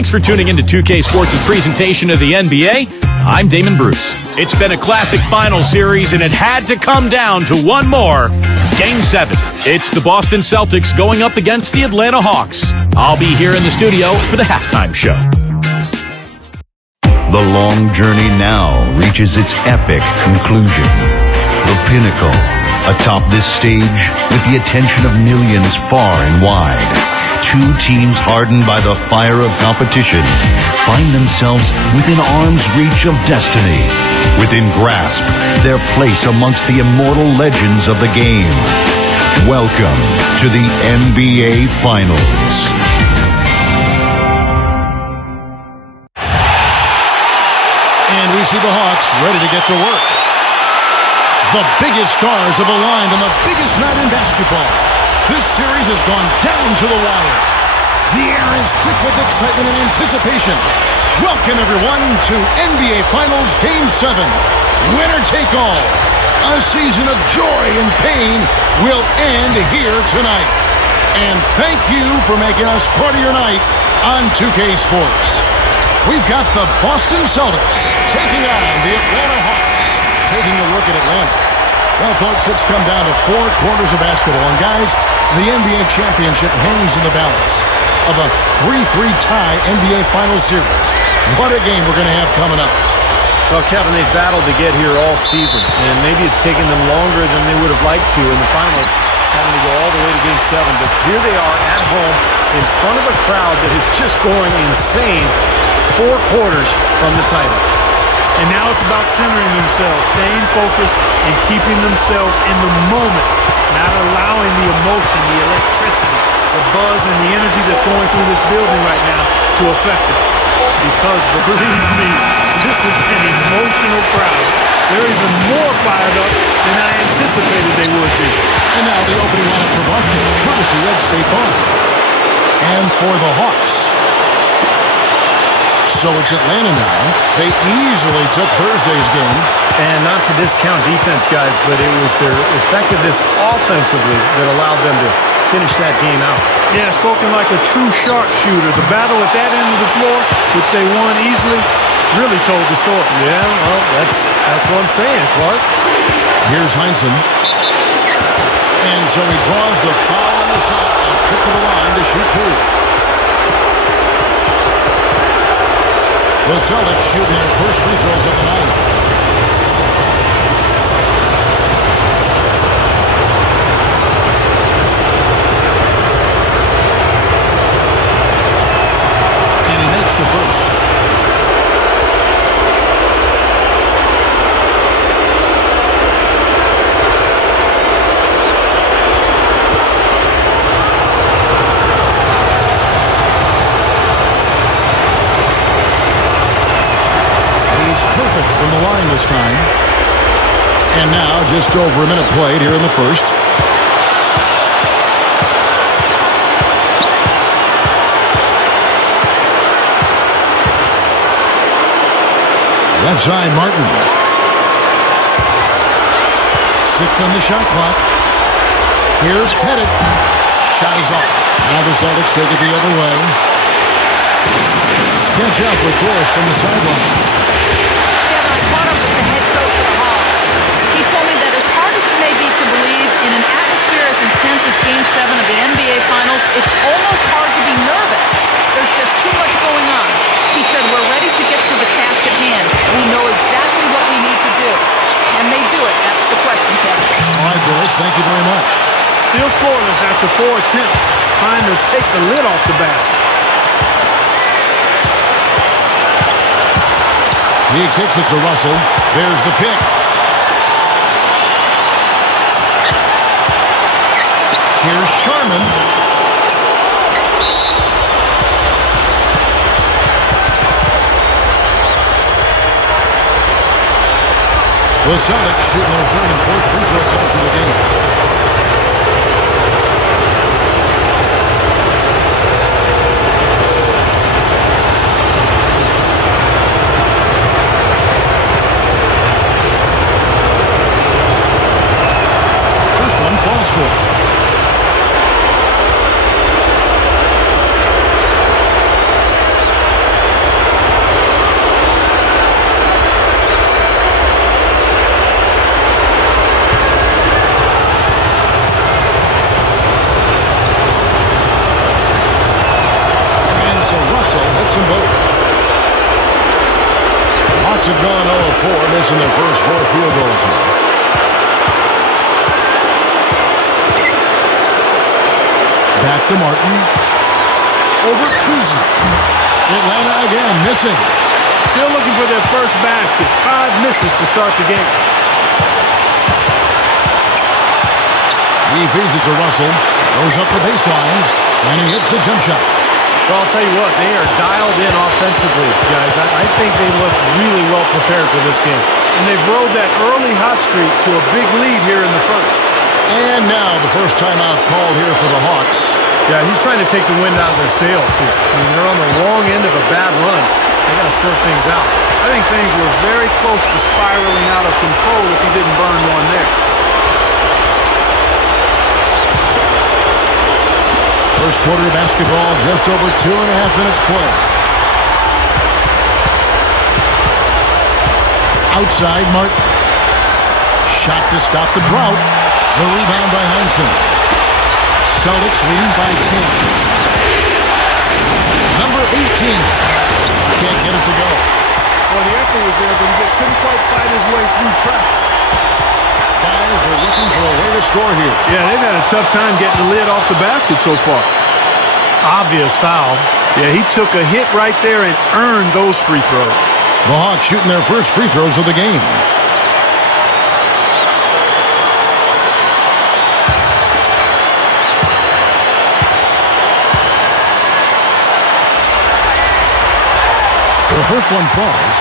Thanks for tuning in to 2K Sports' presentation of the NBA. I'm Damon Bruce. It's been a classic final series, and it had to come down to one more. Game 7. It's the Boston Celtics going up against the Atlanta Hawks. I'll be here in the studio for the halftime show. The long journey now reaches its epic conclusion. The pinnacle, atop this stage, with the attention of millions far and wide. Two teams hardened by the fire of competition find themselves within arm's reach of destiny, within grasp their place amongst the immortal legends of the game. Welcome to the NBA Finals. And we see the Hawks ready to get to work. The biggest stars have aligned on the biggest night in basketball. This series has gone down to the wire. The air is thick with excitement and anticipation. Welcome, everyone, to NBA Finals Game 7. Winner take all. A season of joy and pain will end here tonight. And thank you for making us part of your night on 2K Sports. We've got the Boston Celtics taking on the Atlanta Hawks. Taking a look at Atlanta. Well, folks, it's come down to 4 quarters of basketball. And, guys, the NBA championship hangs in the balance of a 3-3 tie NBA Finals series. What a game we're going to have coming up. Well, Kevin, they've battled to get here all season, and maybe it's taken them longer than they would have liked to in the finals, having to go all the way to Game 7. But here they are at home in front of a crowd that is just going insane 4 quarters from the title. And now it's about centering themselves, staying focused, and keeping themselves in the moment, not allowing the emotion, the electricity, the buzz, and the energy that's going through this building right now to affect them. Because, believe me, this is an emotional crowd. They're even more fired up than I anticipated they would be. And now the opening lineup for Boston, courtesy of State Farm. And for the Hawks. So it's Atlanta now. They easily took Thursday's game. And not to discount defense, guys, but it was their effectiveness offensively that allowed them to finish that game out. Yeah, spoken like a true sharpshooter. The battle at that end of the floor, which they won easily, really told the story. Yeah, well, that's what I'm saying, Clark. Here's Heinsohn. And so he draws the foul on the shot. A trip to the line to shoot 2. The Celtics shooting their first free throws of the night. And he makes the first. From the line this time. And now just over a minute played here in the first. Left side, Martin. 6 on the shot clock. Here's Pettit. Shot is off. Now the Celtics take it the other way. Let's catch up with Doris from the sideline. To believe in an atmosphere as intense as Game 7 of the NBA Finals, it's almost hard to be nervous. There's just too much going on. He said, we're ready to get to the task at hand. We know exactly what we need to do. Can they do it? That's the question, Kevin. All right, Doris, thank you very much. Still scoreless after 4 attempts, trying to take the lid off the basket. He kicks it to Russell. There's the pick. Here's Sharman. The Celtics shooting their 3rd and 4th free throw attempts of the game. have gone 0 of 4, missing their first 4 field goals here. Back to Martin. Over Cousy. Atlanta again, missing. Still looking for their first basket. 5 misses to start the game. He feeds it to Russell. Goes up the baseline. And he hits the jump shot. Well, I'll tell you what, they are dialed in offensively, guys. I think they look really well prepared for this game. And they've rode that early hot streak to a big lead here in the first. And now the first timeout called here for the Hawks. Yeah, he's trying to take the wind out of their sails here. I mean, they're on the wrong end of a bad run. They got to sort things out. I think things were very close to spiraling out of control if he didn't burn one there. First quarter of basketball, just over 2.5 minutes play. Outside, Martin. Shot to stop the drought. The rebound by Heinsohn. Celtics leading by 10. Number 18. Can't get it to go. Well, the effort was there, but he just couldn't quite fight his way through traffic. Guys are looking for a way to score here. Yeah, they've had a tough time getting the lid off the basket so far. Obvious foul. Yeah, he took a hit right there and earned those free throws. The Hawks shooting their first free throws of the game. The first one falls.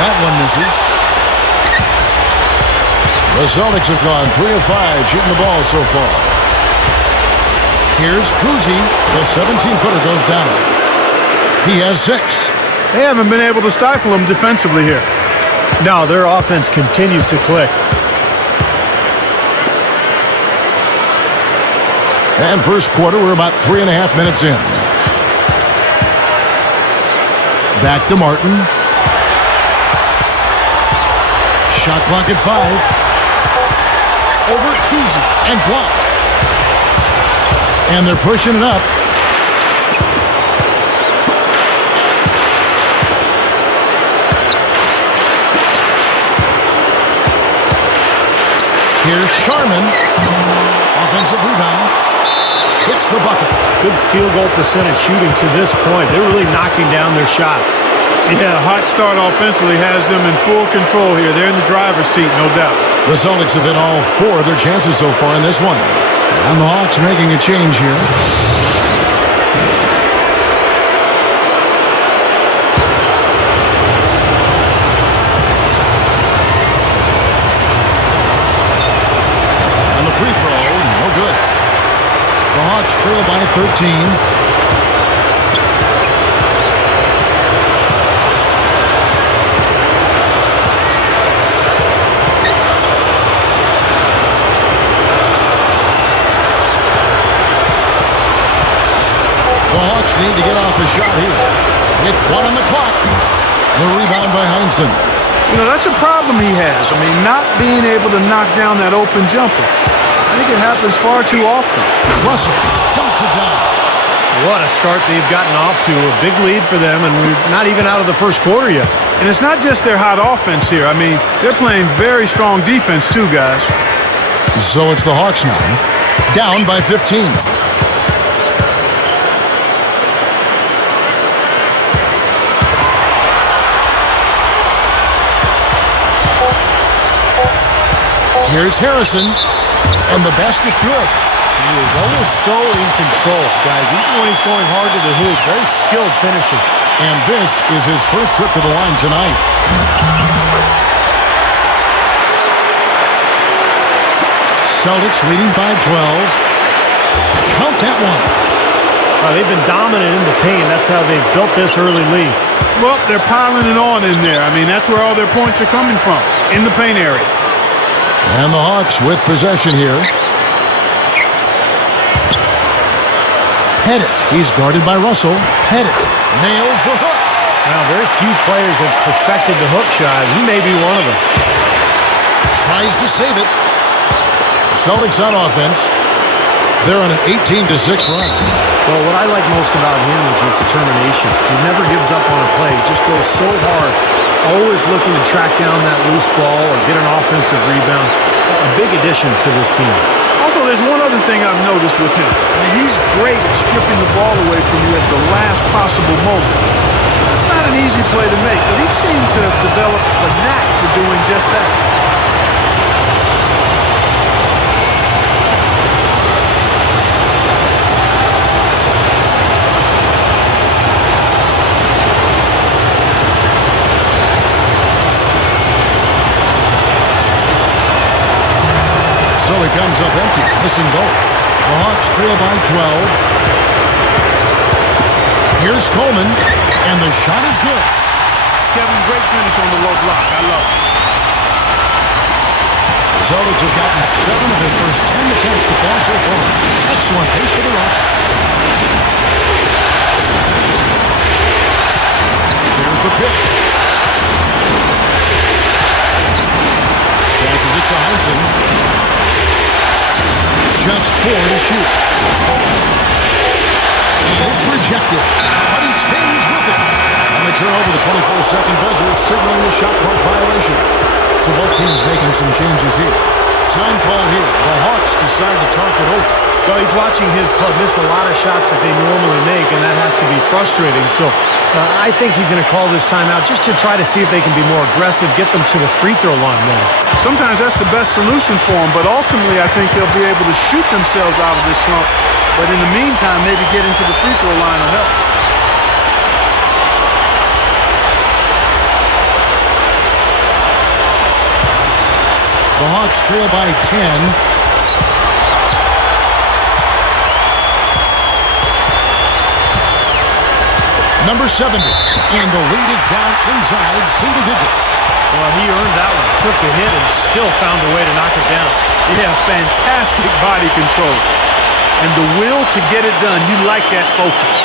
That one misses. The Celtics have gone 3 of 5 shooting the ball so far. Here's Cousy. The 17-footer goes down. He has 6. They haven't been able to stifle him defensively here. No, their offense continues to click. And first quarter, we're about 3.5 minutes in. Back to Martin. Shot clock at 5. Over Cousy. And blocked. And they're pushing it up. Here's Sharman. Offensive rebound. Hits the bucket. Good field goal percentage shooting to this point. They're really knocking down their shots. Yeah, a hot start offensively has them in full control here. They're in the driver's seat, no doubt. The Celtics have hit all 4 of their chances so far in this one. And the Hawks making a change here. And the free throw, no good. The Hawks trail by 13. Need to get off a shot here. With 1 on the clock. The rebound by Heinsohn. You know, that's a problem he has. I mean, not being able to knock down that open jumper. I think it happens far too often. Russell dunks it down. What a start they've gotten off to. A big lead for them, and we're not even out of the first quarter yet. And it's not just their hot offense here. I mean, they're playing very strong defense too, guys. So it's the Hawks now. Down by 15. Here's Harrison, and the basket good. He is almost so in control, guys. Even when he's going hard to the hoop, very skilled finishing. And this is his first trip to the line tonight. Celtics leading by 12. Count that one. They've been dominant in the paint. That's how they've built this early lead. Well, they're piling it on in there. I mean, that's where all their points are coming from, in the paint area. And the Hawks with possession here. Pettit. He's guarded by Russell. Pettit nails the hook. Well, very few players have perfected the hook shot. He may be one of them. Tries to save it. Celtics on offense. They're on an 18-6 run. Well, what I like most about him is his determination. He never gives up on a play. He just goes so hard, always looking to track down that loose ball or get an offensive rebound. A big addition to this team. Also, there's one other thing I've noticed with him. I mean, he's great at stripping the ball away from you at the last possible moment. It's not an easy play to make, but he seems to have developed the knack for doing just that. So he comes up empty, missing both. The Hawks trail by 12. Here's Coleman, and the shot is good. Kevin, great finish on the low block. I love it. The Celtics have gotten 7 of their first 10 attempts to fall so far. Excellent pace to the Rockets. There's the pick. Passes it to Hudson. Just 4 to shoot. And it's rejected, but he stays with it. And they turn over the 24-second buzzer, signaling the shot clock violation. So both teams making some changes here. Time call here. The Hawks decide to talk it over. Well, he's watching his club miss a lot of shots that they normally make, and that has to be frustrating. So I think he's going to call this timeout just to try to see if they can be more aggressive, get them to the free throw line more. Sometimes that's the best solution for them, but ultimately I think they'll be able to shoot themselves out of this slump. But in the meantime, maybe get into the free throw line will help. The Hawks trail by 10. Number 70, and the lead is down inside single digits. Well, he earned that one, took the hit, and still found a way to knock it down. Yeah, fantastic body control. And the will to get it done. You like that focus.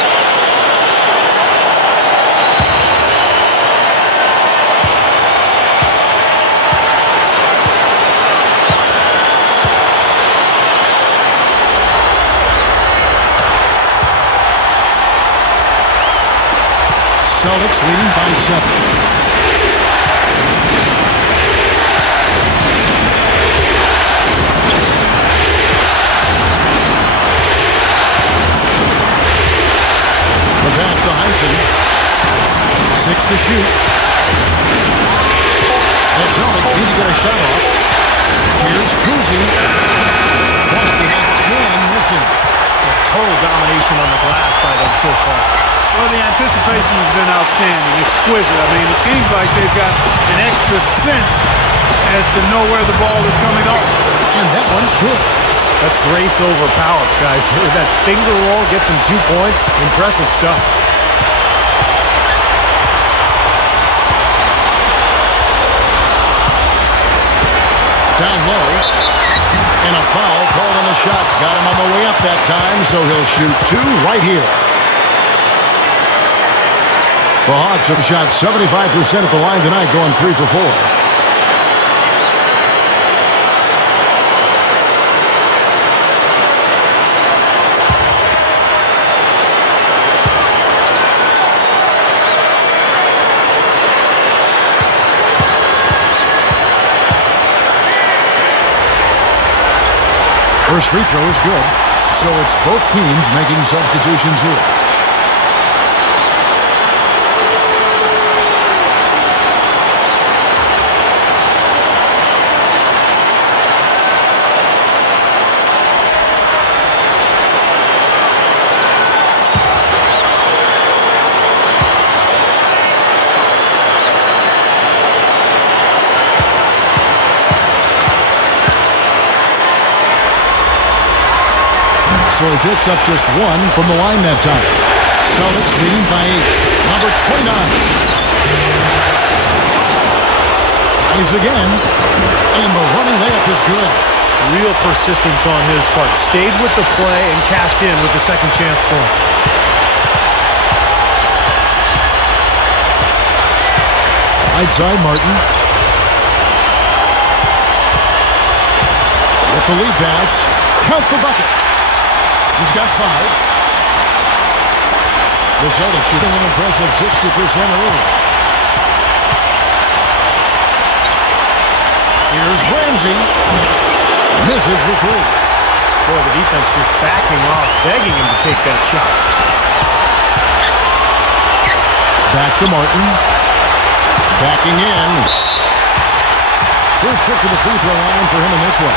Celtics leading by 7. The pass to Hudson. 6 to shoot. The Celtics need to get a shot off. Here's Cousy. Busted again, missing. Total domination on the glass by them so far. Well, the anticipation has been outstanding, exquisite. I mean, it seems like they've got an extra sense as to know where the ball is coming off. And that one's good. That's grace over power, guys. That finger roll gets him 2 points. Impressive stuff. Down low. And a foul called on the shot. Got him on the way up that time, so he'll shoot 2 right here. The Hawks have shot 75% at the line tonight, going 3 for 4. First free throw is good, so it's both teams making substitutions here. So he picks up just 1 from the line that time. Celtics leading by 8. Number 29. Tries again. And the running layup is good. Real persistence on his part. Stayed with the play and cashed in with the second chance points. Right side, Martin. With the lead pass. Count the bucket. He's got 5. The Celtics shooting an impressive 60% early. Here's Ramsey. Misses the 3. Boy, the defense just backing off, begging him to take that shot. Back to Martin. Backing in. First trip to the free throw line for him in this one.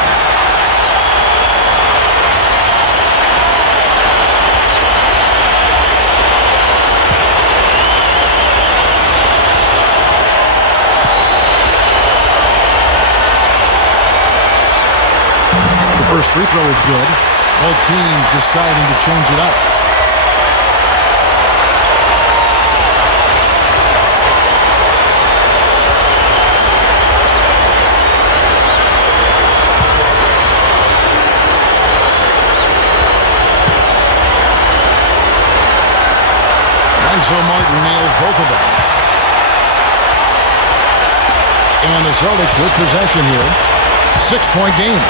First free throw is good. Both teams deciding to change it up. And so Martin nails both of them. And the Celtics with possession here. 6-point game.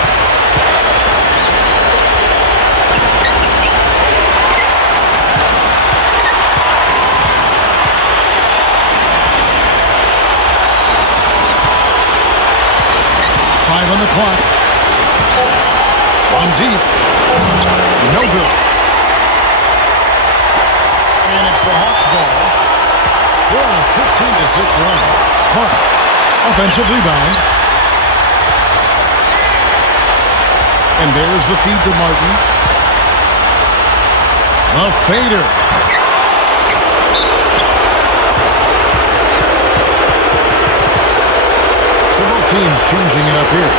On the clock. From deep. No good. And it's the Hawks ball. They're on a 15-6 run. Park. Offensive rebound. And there's the feed to Martin. A fader. Teams changing it up here.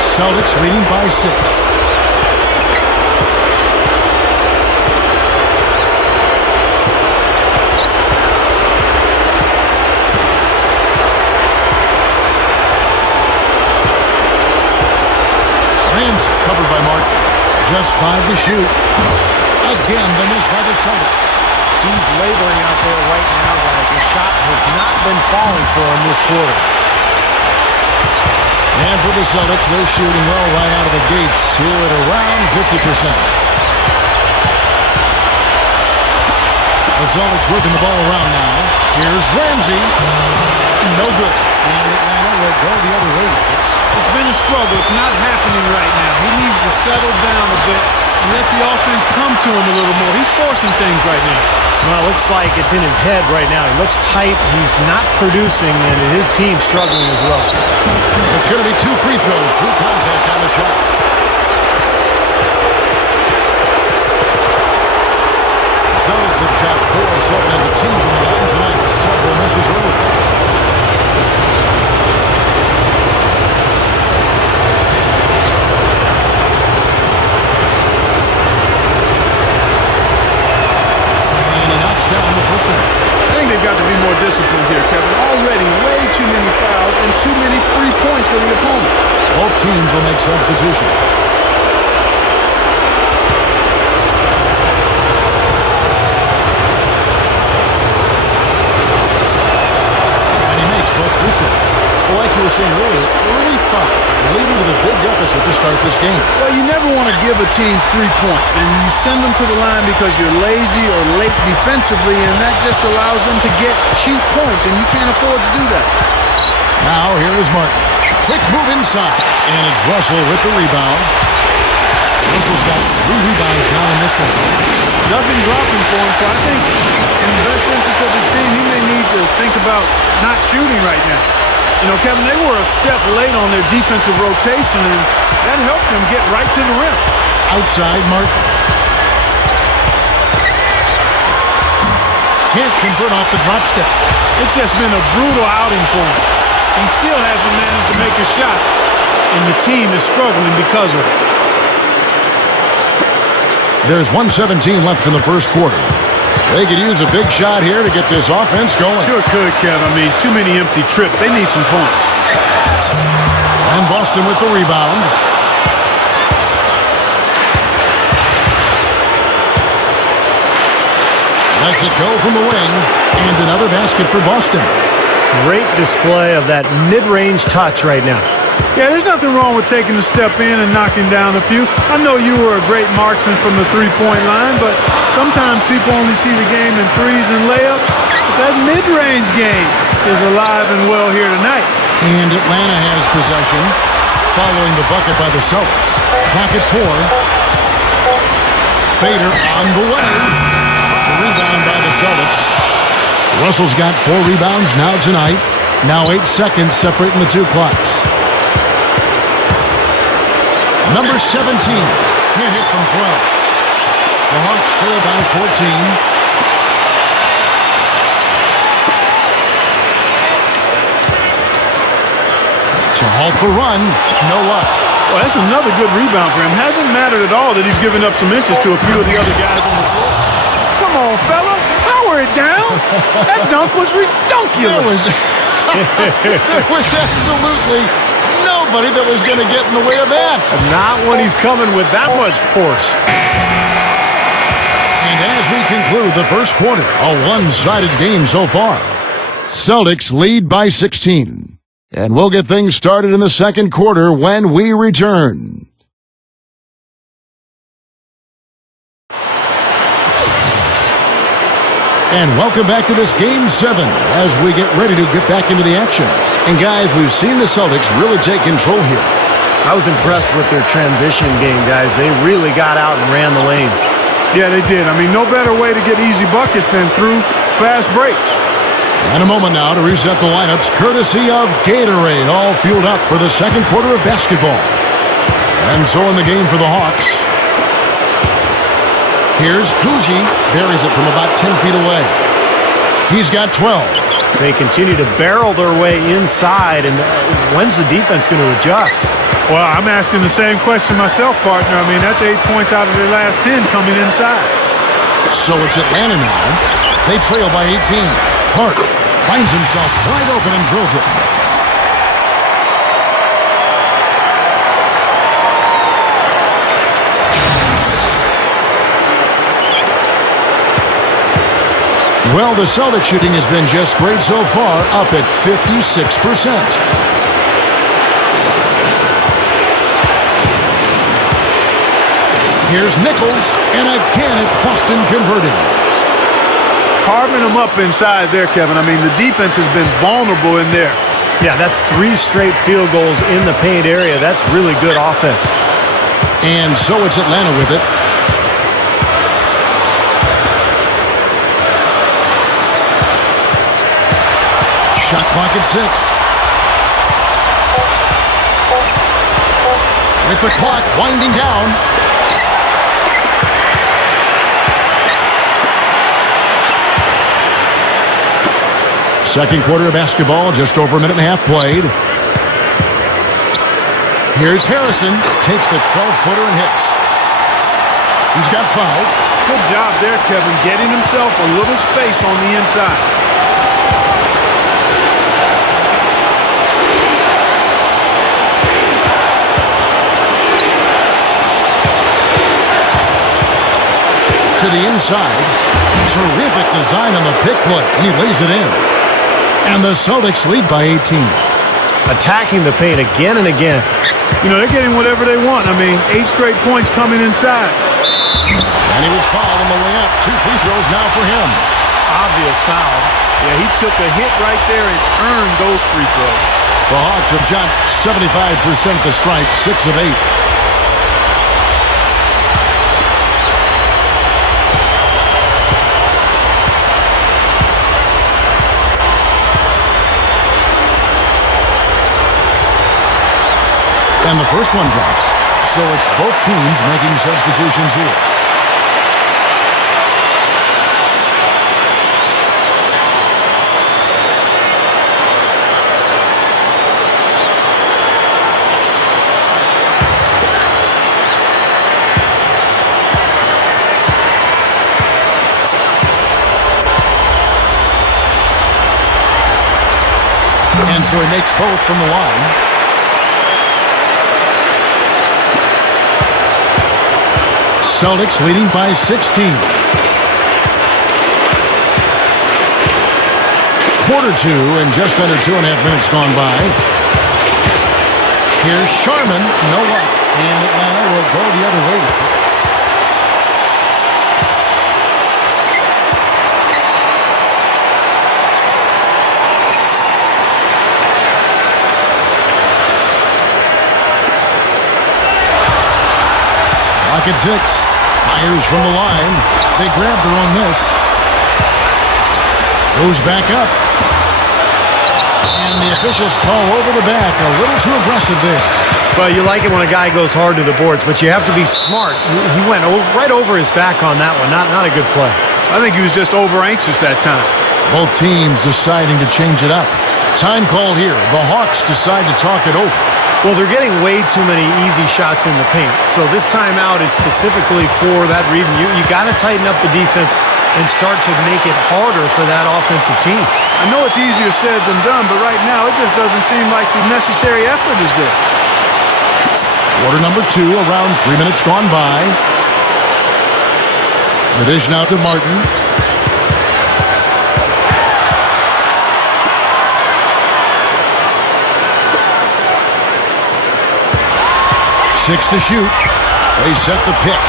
Celtics leading by 6. Rams covered by Martin. Just 5 to shoot. Again, the miss by the Celtics. He's laboring out there right now, guys. The shot has not been falling for him this quarter. And for the Celtics, they're shooting well right out of the gates here at around 50%. The Celtics working the ball around now. Here's Ramsey. No good. And Atlanta will go the other way with it. It's been a struggle. It's not happening right now. He needs to settle down a bit and let the offense come to him a little more. He's forcing things right now. Well, it looks like it's in his head right now. He looks tight. He's not producing, and his team's struggling as well. It's going to be 2 free throws. True contact on the shot. The Celtics have shot 4-7 as a team from the line tonight. Several misses early. They've got to be more disciplined here, Kevin. Already way too many fouls and too many free points for the opponent. Both teams will make substitutions. And he makes both free throws. Well, like you were saying earlier, early fouls leading to the big deficit to start this game. Well, you never want to give a team 3 points, and you send them to the line because you're lazy or late defensively, and that just allows them to get cheap points, and you can't afford to do that. Now, here is Martin. Quick move inside, and it's Russell with the rebound. Russell's got 3 rebounds now in this one. Nothing dropping for him, so I think in the best interest of his team, he may need to think about not shooting right now. You know, Kevin, they were a step late on their defensive rotation, and that helped them get right to the rim. Outside, Martin. Can't convert off the drop step. It's just been a brutal outing for him. He still hasn't managed to make a shot, and the team is struggling because of it. There's 1:17 left in the first quarter. They could use a big shot here to get this offense going. Sure could, Kev. I mean, too many empty trips. They need some points. And Boston with the rebound. Lets it go from the wing. And another basket for Boston. Great display of that mid-range touch right now. Yeah, there's nothing wrong with taking a step in and knocking down a few. I know you were a great marksman from the three-point line, but sometimes people only see the game in threes and layups. But that mid-range game is alive and well here tonight. And Atlanta has possession, following the bucket by the Celtics. Clock at 4. Fader on the way. The rebound by the Celtics. Russell's got 4 rebounds now tonight. Now 8 seconds separating the two clocks. Number 17 can't hit from 12. The Hawks trail by 14. To halt the run, no luck. Well, that's another good rebound for him. Hasn't mattered at all that he's given up some inches to a few of the other guys on the floor. Come on, fella. Power it down. That dunk was ridiculous. There was absolutely nobody that was going to get in the way of that. Not when he's coming with that much force. And as we conclude the first quarter, a one-sided game so far. Celtics lead by 16. And we'll get things started in the second quarter when we return. And welcome back to this Game 7 as we get ready to get back into the action. And guys, we've seen the Celtics really take control here. I was impressed with their transition game, guys. They really got out and ran the lanes. Yeah, they did. I mean, no better way to get easy buckets than through fast breaks. And a moment now to reset the lineups, courtesy of Gatorade, all fueled up for the second quarter of basketball. And so in the game for the Hawks, here's Cousy, buries it from about 10 feet away. He's got 12. They continue to barrel their way inside, and when's the defense going to adjust? Well, I'm asking the same question myself, partner. I mean, that's 8 points out of their last 10 coming inside. So it's Atlanta now. They trail by 18. Hart finds himself wide open and drills it. Well, the Celtics shooting has been just great so far, up at 56%. Here's Nichols, and again it's Boston converting. Carving them up inside there, Kevin. I mean, the defense has been vulnerable in there. Yeah, that's 3 straight field goals in the paint area. That's really good offense. And so it's Atlanta with it. Shot clock at 6. With the clock winding down. Second quarter of basketball, just over a minute and a half played. Here's Harrison, takes the 12-footer and hits. He's got 5. Good job there, Kevin, getting himself a little space on the inside. To the inside. Terrific design on the pick play, and he lays it in. And the Celtics lead by 18. Attacking the paint again and again. You know, they're getting whatever they want. I mean, 8 straight points coming inside. And he was fouled on the way up. 2 free throws now for him. Obvious foul. Yeah, he took a hit right there and earned those free throws. The Hawks have shot 75% at the stripe, 6 of 8. And the first one drops. So it's both teams making substitutions here. And so he makes both from the line. Celtics leading by 16. Quarter two and just under 2.5 minutes gone by. Here's Sharman. No luck. And Atlanta will go the other way. Lock at 6. Fires from the line. They grab their own miss. Goes back up. And the officials call over the back. A little too aggressive there. Well, you like it when a guy goes hard to the boards, but you have to be smart. He went right over his back on that one. Not a good play. I think he was just over-anxious that time. Both teams deciding to change it up. Time called here. The Hawks decide to talk it over. Well, they're getting way too many easy shots in the paint. So this timeout is specifically for that reason. You got to tighten up the defense and start to make it harder for that offensive team. I know it's easier said than done, but right now it just doesn't seem like the necessary effort is there. Quarter number 2, around 3 minutes gone by. The dish now to Martin. Six to shoot. They set the pick.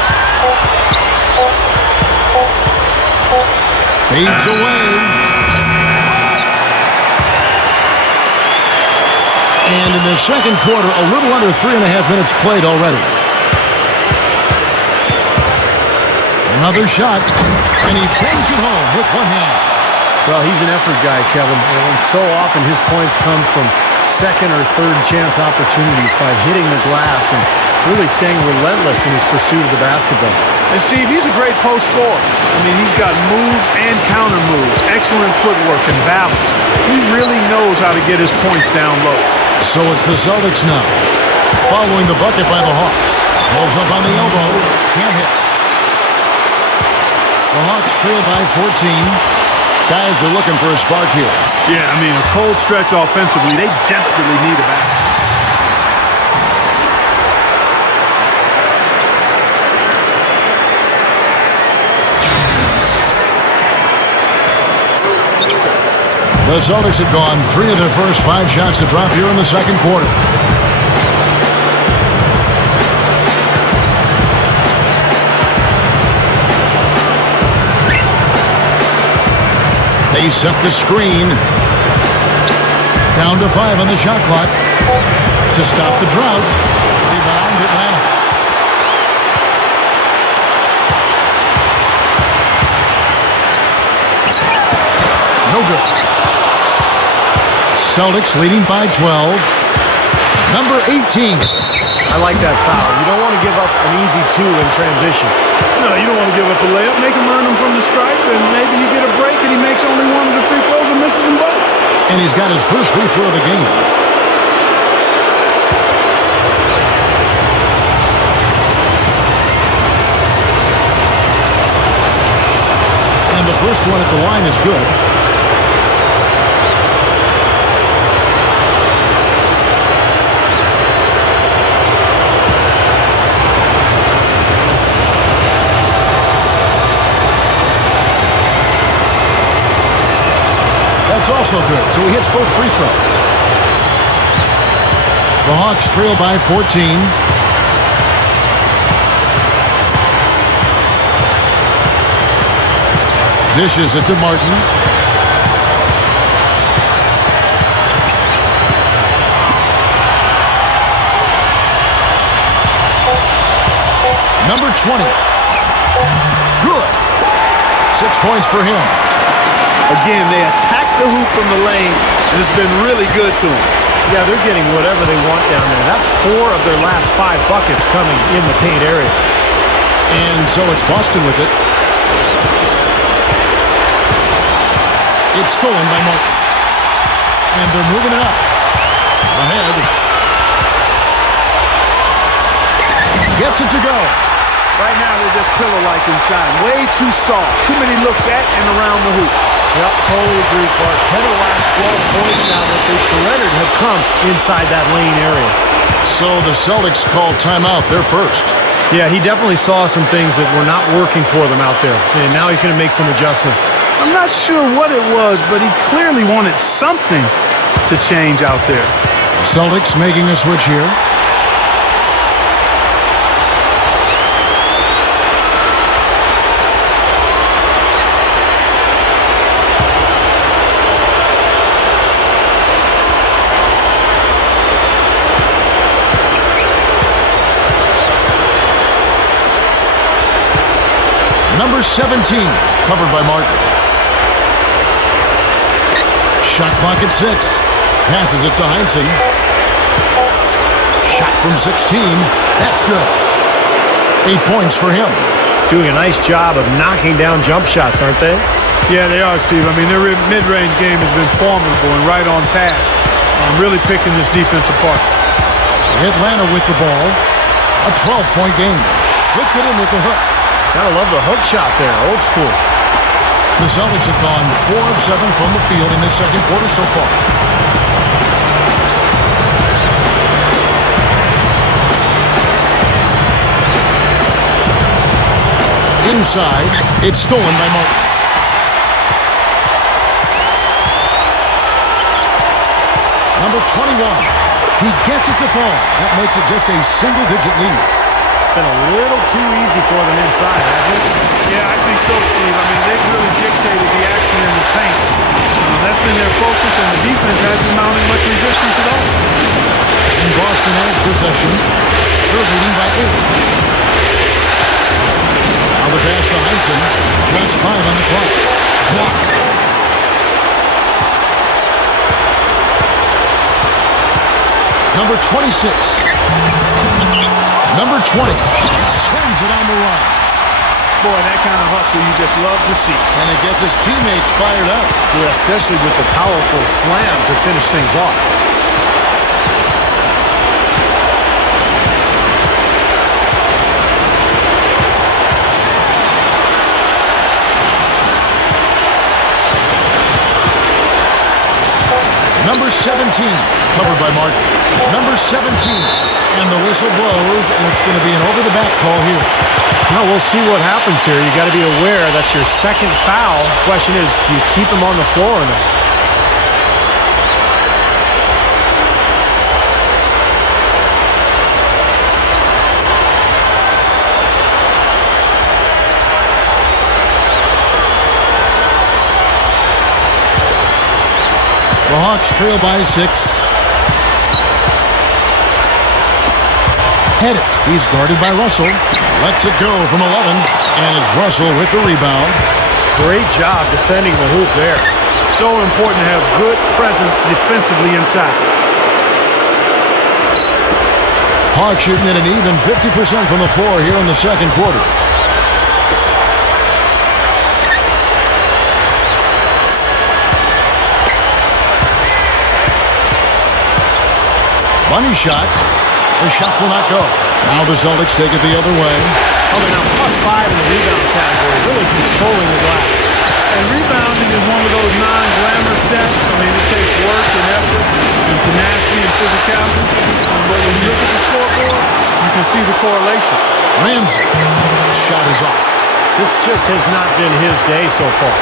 Fades away. And in the second quarter, a little under 3.5 minutes played already. Another shot, and he bangs it home with one hand. Well, he's an effort guy, Kevin, and so often his points come from second or third chance opportunities by hitting the glass and really staying relentless in his pursuit of the basketball. And Steve, he's a great post scorer. I mean, he's got moves and counter moves, excellent footwork and balance. He really knows how to get his points down low. So it's the Celtics now, following the bucket by the Hawks. Rolls up on the elbow, can't hit. The Hawks trail by 14. Guys are looking for a spark here. Yeah, I mean, a cold stretch offensively. They desperately need a basket. The Celtics have gone 3 of their first 5 shots to drop here in the second quarter. They set the screen. Down to 5 on the shot clock. To stop the drought. Rebound Atlanta. No good. Celtics leading by 12. Number 18. I like that foul. You don't want to give up an easy 2 in transition. No, you don't want to give up a layup. Make him earn them from the stripe, and maybe you get a break and he makes only one of the free throws and misses them both. And he's got his first free throw of the game. And the first one at the line is good. That's also good, so he hits both free throws. The Hawks trail by 14. Dishes it to Martin. Number 20. Good. 6 points for him. Again, they attack the hoop from the lane, and it's been really good to them. Yeah, they're getting whatever they want down there. That's 4 of their last 5 buckets coming in the paint area. And so it's Boston with it. It's stolen by Martin. And they're moving it up. Ahead. Gets it to go. Right now, they're just pillow-like inside. Way too soft. Too many looks at and around the hoop. Yep, totally agree, Clark. 10 of the last 12 points now that they surrendered have come inside that lane area. So the Celtics called timeout. They're first. Yeah, he definitely saw some things that were not working for them out there. And now he's going to make some adjustments. I'm not sure what it was, but he clearly wanted something to change out there. Celtics making a switch here. Number 17, covered by Martin. Shot clock at 6. Passes it to Heinsohn. Shot from 16. That's good. 8 points for him. Doing a nice job of knocking down jump shots, aren't they? Yeah, they are, Steve. I mean, their mid-range game has been formidable and right on task. I'm really picking this defense apart. Atlanta with the ball. A 12-point game. Flipped it in with the hook. Gotta love the hook shot there. Old school. The Celtics have gone 4 of 7 from the field in this second quarter so far. Inside, it's stolen by Martin. Number 21. He gets it to fall. That makes it just a single-digit lead. Been a little too easy for them inside, hasn't it? Yeah, I think so, Steve. I mean, they've really dictated the action in the paint. That's been their focus, and the defense hasn't mounted much resistance at all. And Boston has possession. They're leading by 8. Now the pass to Heinsohn. Just 5 on the clock. Blocked. Number 26. Number 20 slams it on the run. Boy, that kind of hustle you just love to see. And it gets his teammates fired up. Yeah, especially with the powerful slam to finish things off. Number 17, covered by Martin. Number 17, and the whistle blows, and it's going to be an over-the-back call here. Well, we'll see what happens here. You got to be aware that's your second foul. Question is, do you keep him on the floor or not? The Hawks trail by 6. Head it. He's guarded by Russell. Lets it go from 11. And it's Russell with the rebound. Great job defending the hoop there. So important to have good presence defensively inside. Hawks shooting at an even 50% from the floor here in the second quarter. Money shot. The shot will not go. Now the Celtics take it the other way. Oh, they're now +5 in the rebound category, really controlling the glass. And rebounding is one of those non-glamour stats. I mean, it takes work and effort and tenacity and physicality. But when you look at the scoreboard, you can see the correlation. Ramsey. Shot is off. This just has not been his day so far.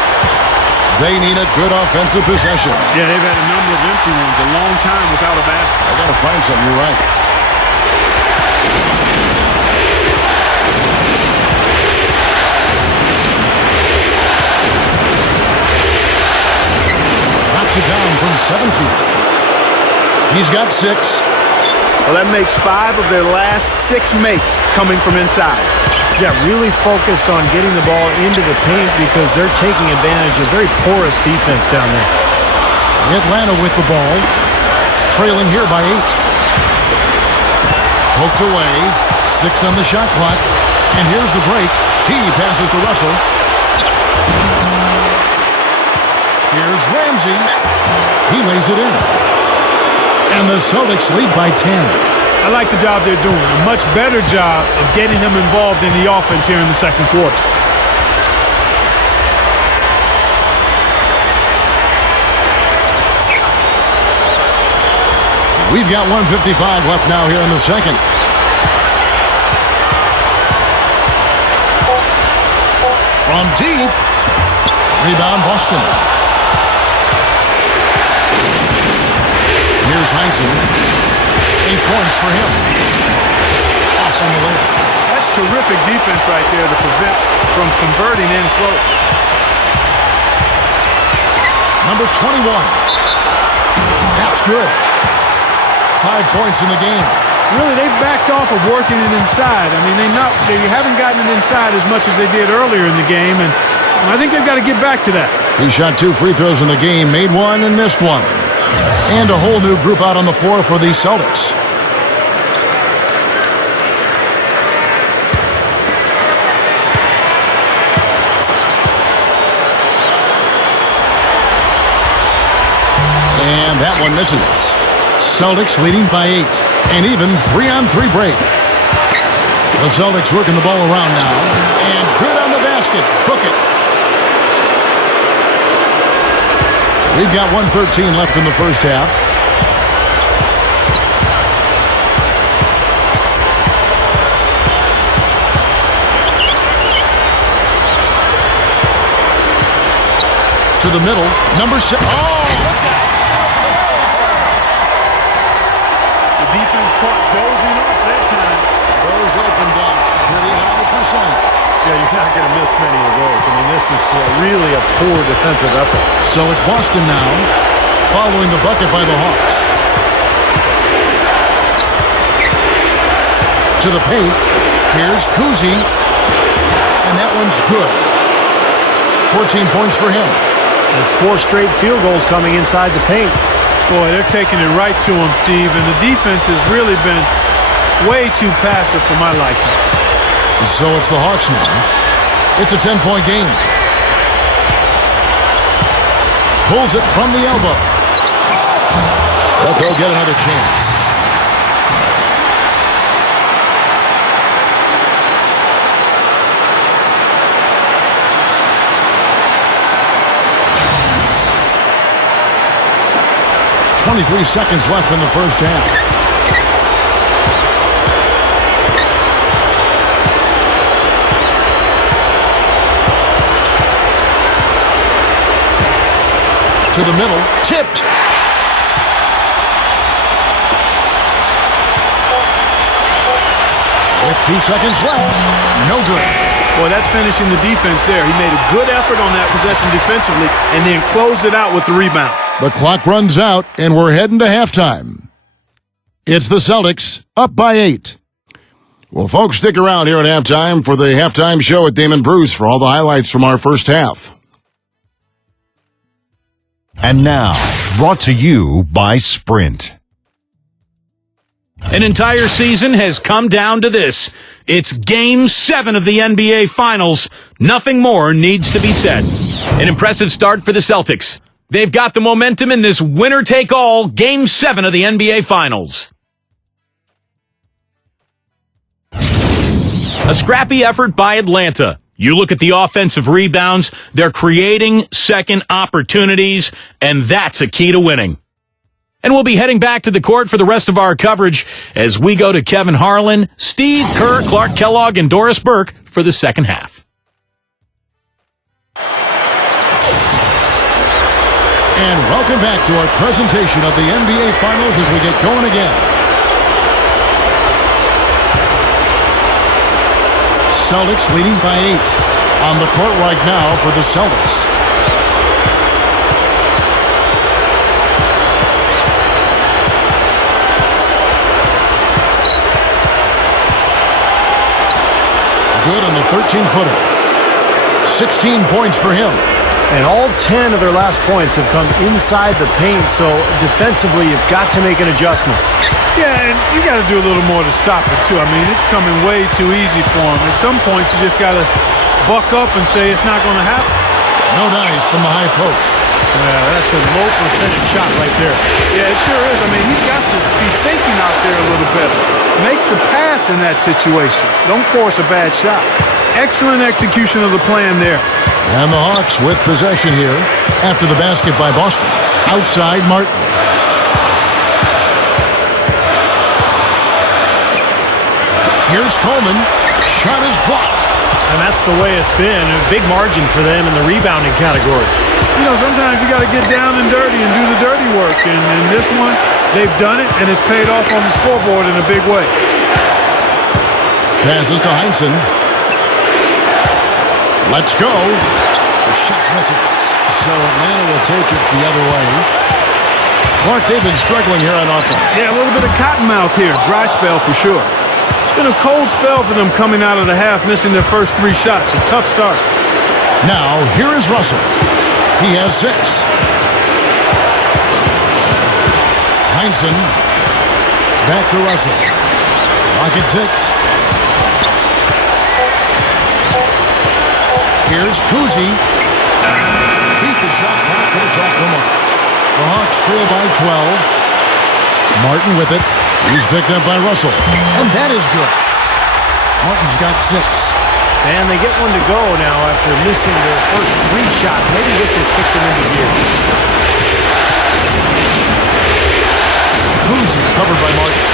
They need a good offensive possession. Yeah, they've had a number of empty ones, a long time without a basket. I gotta find something, you're right. Knocks it down from 7 feet. He's got 6. Well, that makes 5 of their last 6 makes coming from inside. Yeah, really focused on getting the ball into the paint because they're taking advantage of very porous defense down there. Atlanta with the ball. Trailing here by 8. Poked away. 6 on the shot clock. And here's the break. He passes to Russell. Here's Ramsey. He lays it in. And the Celtics lead by 10. I like the job they're doing. A much better job of getting him involved in the offense here in the second quarter. We've got 1:55 left now here in the second. From deep. Rebound, Boston. Here's Heinzen. 8 points for him. Off on the layup. That's terrific defense right there to prevent from converting in close. Number 21. That's good. 5 points in the game. Really, they've backed off of working it inside. I mean, they haven't gotten it inside as much as they did earlier in the game, and I think they've got to get back to that. He shot 2 free throws in the game, made 1 and missed 1. And a whole new group out on the floor for the Celtics. And that one misses. Celtics leading by 8. An even 3-on-3 break. The Celtics working the ball around now. And good on the basket. Book it. We've got 1:13 left in the first half. To the middle. Number 6. Oh! Defense caught dozing off that time. Those open dunks, pretty high percent. Yeah, you're not going to miss many of those. I mean, this is really a poor defensive effort. So it's Boston now, following the bucket by the Hawks. To the paint. Here's Cousy. And that one's good. 14 points for him. It's 4 straight field goals coming inside the paint. Boy, they're taking it right to him, Steve, and the defense has really been way too passive for my liking. So it's the Hawks now. It's a 10-point game. Pulls it from the elbow. But they'll get another chance. .23 seconds left in the first half. To the middle. Tipped. With 2 seconds left. No good. Boy, that's finishing the defense there. He made a good effort on that possession defensively and then closed it out with the rebound. The clock runs out, and we're heading to halftime. It's the Celtics, up by 8. Well, folks, stick around here at halftime for the halftime show with Damon Bruce for all the highlights from our first half. And now, brought to you by Sprint. An entire season has come down to this. It's Game 7 of the NBA Finals. Nothing more needs to be said. An impressive start for the Celtics. They've got the momentum in this winner-take-all Game 7 of the NBA Finals. A scrappy effort by Atlanta. You look at the offensive rebounds, they're creating second opportunities, and that's a key to winning. And we'll be heading back to the court for the rest of our coverage as we go to Kevin Harlan, Steve Kerr, Clark Kellogg, and Doris Burke for the second half. And welcome back to our presentation of the NBA Finals as we get going again. Celtics leading by 8. On the court right now for the Celtics. Good on the 13-footer. 16 points for him. And all 10 of their last points have come inside the paint, so defensively you've got to make an adjustment. Yeah, and you got to do a little more to stop it, too. I mean, it's coming way too easy for him. At some points, you just got to buck up and say it's not going to happen. No dice from the high post. Yeah, that's a low percentage shot right there. Yeah, it sure is. I mean, he's got to be thinking out there a little better. Make the pass in that situation. Don't force a bad shot. Excellent execution of the plan there. And the Hawks with possession here after the basket by Boston. Outside Martin. Here's Coleman. Shot is blocked. And that's the way it's been. A big margin for them in the rebounding category. You know, sometimes you got to get down and dirty and do the dirty work. And in this one, they've done it, and it's paid off on the scoreboard in a big way. Passes to Heinsohn. Let's go. The shot misses. So Atlanta will take it the other way. Clark, they've been struggling here on offense. Yeah, a little bit of cottonmouth here. Dry spell for sure. It's been a cold spell for them coming out of the half, missing their first 3 shots. A tough start. Now, here is Russell. He has 6. Heinsohn. Back to Russell. Rocket 6. Here's Cousy. Beat the shot clock, but it's off the mark. The Hawks trail by 12. Martin with it. He's picked up by Russell. And that is good. Martin's got 6. And they get one to go now after missing their first 3 shots. Maybe this will kick them into gear. Cousy covered by Martin.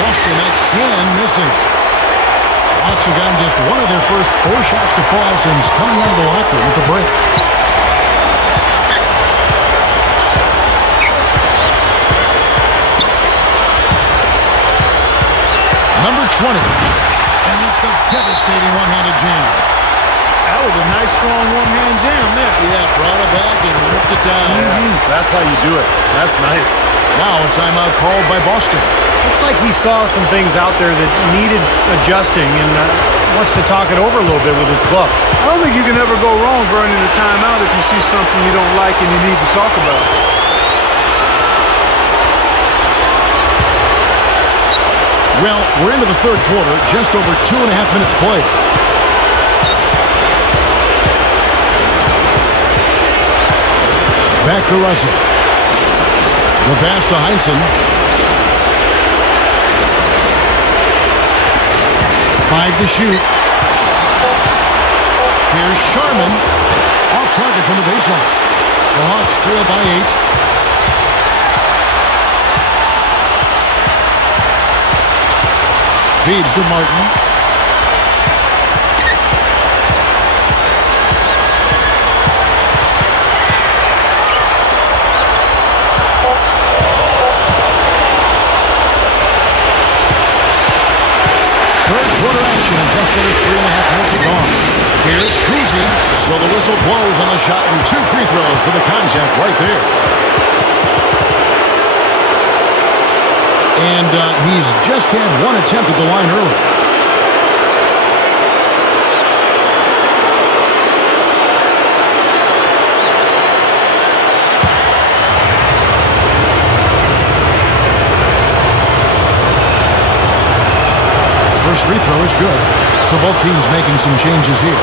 Boston again missing. Hawks have gotten just one of their first 4 shots to fall since coming out of the locker with the break. Number 20. And it's the devastating one-handed jam. That was a nice, strong one-hand jam there. Yeah, brought it back and ripped it down. That's how you do it. That's nice. Now a timeout called by Boston. Looks like he saw some things out there that needed adjusting and wants to talk it over a little bit with his club. I don't think you can ever go wrong burning a timeout if you see something you don't like and you need to talk about it. Well, we're into the third quarter, just over 2.5 minutes played. Back to Russell. The pass to Heinsohn. 5 to shoot. Here's Sharman. Off target from the baseline. The Hawks trail by 8. Feeds to Martin. Third quarter action and just under 3.5 minutes are gone. Here's Cousy. So the whistle blows on the shot and 2 free throws for the contact right there. And he's just had 1 attempt at the line early. First free throw is good. So both teams making some changes here.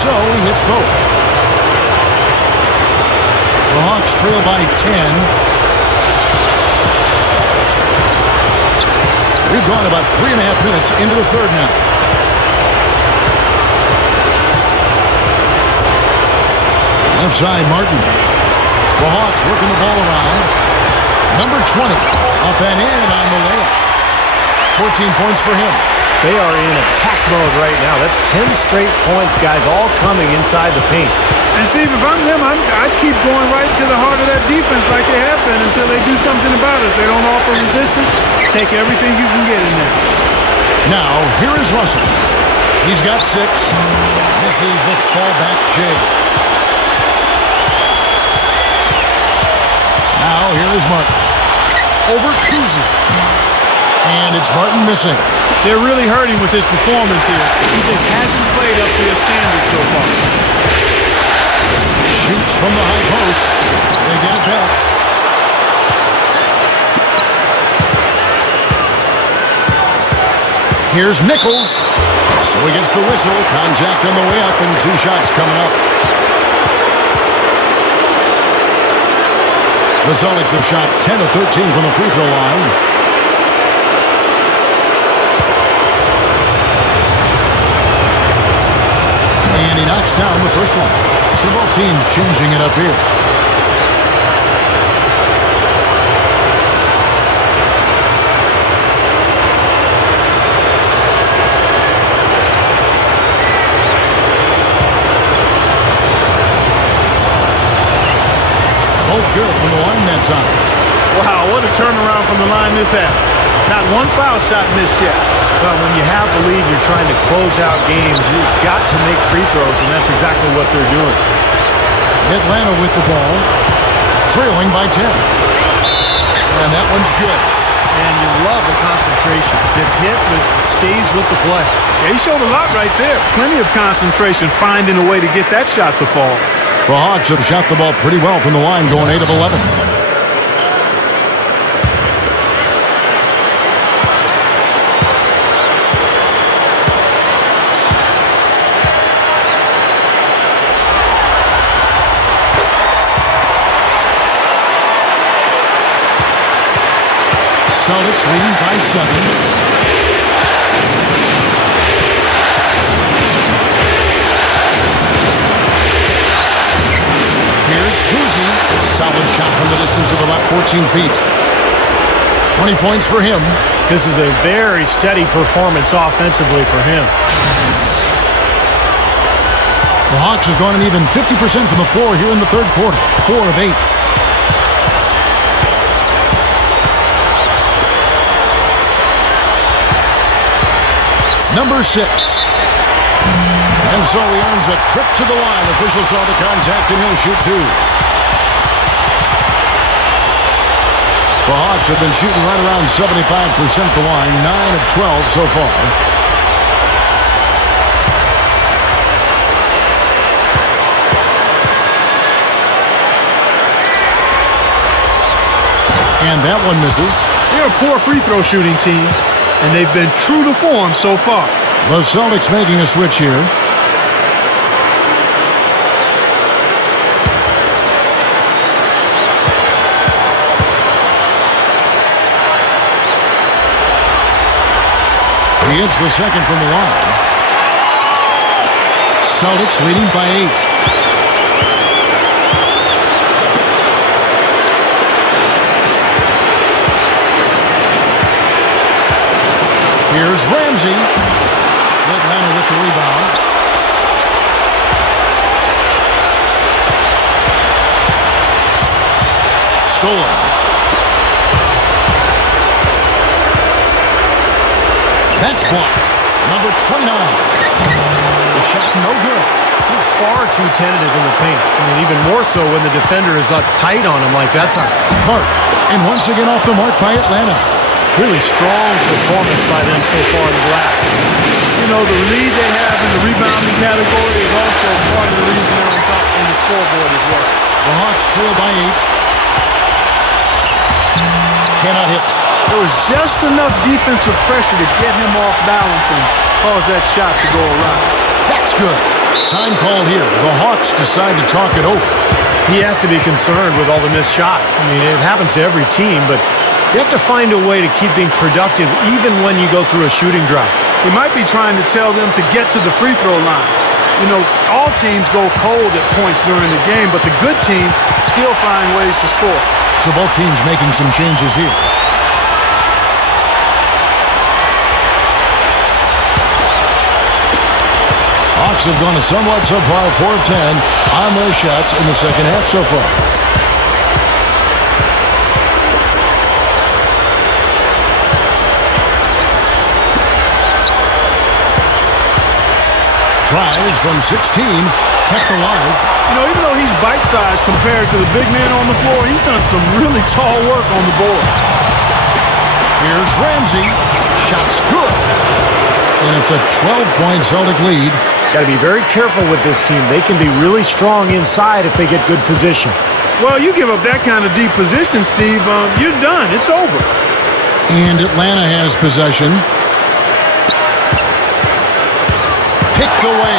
So he hits both. The Hawks trail by 10. We've gone about 3.5 minutes into the third now. Left side, Martin. The Hawks working the ball around. Number 20 up and in on the layup. 14 points for him. They are in attack mode right now. That's 10 straight points, guys, all coming inside the paint. And Steve, if I'm them, I'd keep going right to the heart of that defense like they have been until they do something about it. If they don't offer resistance, take everything you can get in there. Now, here is Russell. He's got 6. This is the fallback Jay. Now, here is Martin. Over Cousy. And it's Martin missing. They're really hurting with his performance here. He just hasn't played up to his standard so far. Shoots from the high post. They get it back. Here's Nichols. So he gets the whistle. Contact on the way up and 2 shots coming up. The Celtics have shot 10 of 13 from the free throw line. he knocks down the first one. So both teams changing it up here. Both good from the line that time. Wow, what a turnaround from the line this had. Not one foul shot missed yet. Well, when you have the lead, you're trying to close out games. You've got to make free throws, and that's exactly what they're doing. Atlanta with the ball, trailing by 10. And that one's good. And you love the concentration. Gets hit, but stays with the play. Yeah, he showed a lot right there. Plenty of concentration, finding a way to get that shot to fall. The Hawks have shot the ball pretty well from the line, going 8 of 11. Celtics leading by 7. Here's Cousy. Solid shot from the distance of about 14 feet. 20 points for him. This is a very steady performance offensively for him. The Hawks have gone an even 50% from the floor here in the third quarter. 4 of 8. Number 6. And so he earns a trip to the line. Officials saw the contact, and he'll shoot 2. The Hawks have been shooting right around 75% at the line, 9 of 12 so far. And that one misses. They're a poor free throw shooting team, and they've been true to form so far. The Celtics making a switch here. He hits the second from the line. Celtics leading by 8. Here's Ramsey. Atlanta with the rebound. Stolen. That's blocked. Number 29. The shot no good. He's far too tentative in the paint. I mean, even more so when the defender is up tight on him like that time. Clark. And once again off the mark by Atlanta. Really strong performance by them so far in the glass. You know, the lead they have in the rebounding category is also part of the reason they're on top on the scoreboard as well. The Hawks trail by 8. Cannot hit. There was just enough defensive pressure to get him off balance and cause that shot to go awry. That's good. Time called here. The Hawks decide to talk it over. He has to be concerned with all the missed shots. I mean, it happens to every team, but you have to find a way to keep being productive even when you go through a shooting drought. He might be trying to tell them to get to the free throw line. You know, all teams go cold at points during the game, but the good teams still find ways to score. So both teams making some changes here. Hawks have gone a somewhat subpar 4 of 10 on their shots in the second half so far. Tries from 16, kept alive. You know, even though he's bite-sized compared to the big man on the floor, he's done some really tall work on the board. Here's Ramsey. Shot's good. And it's a 12-point Celtic lead. Got to be very careful with this team. They can be really strong inside if they get good position. Well, you give up that kind of deep position, Steve, you're done. It's over. And Atlanta has possession. Picked away.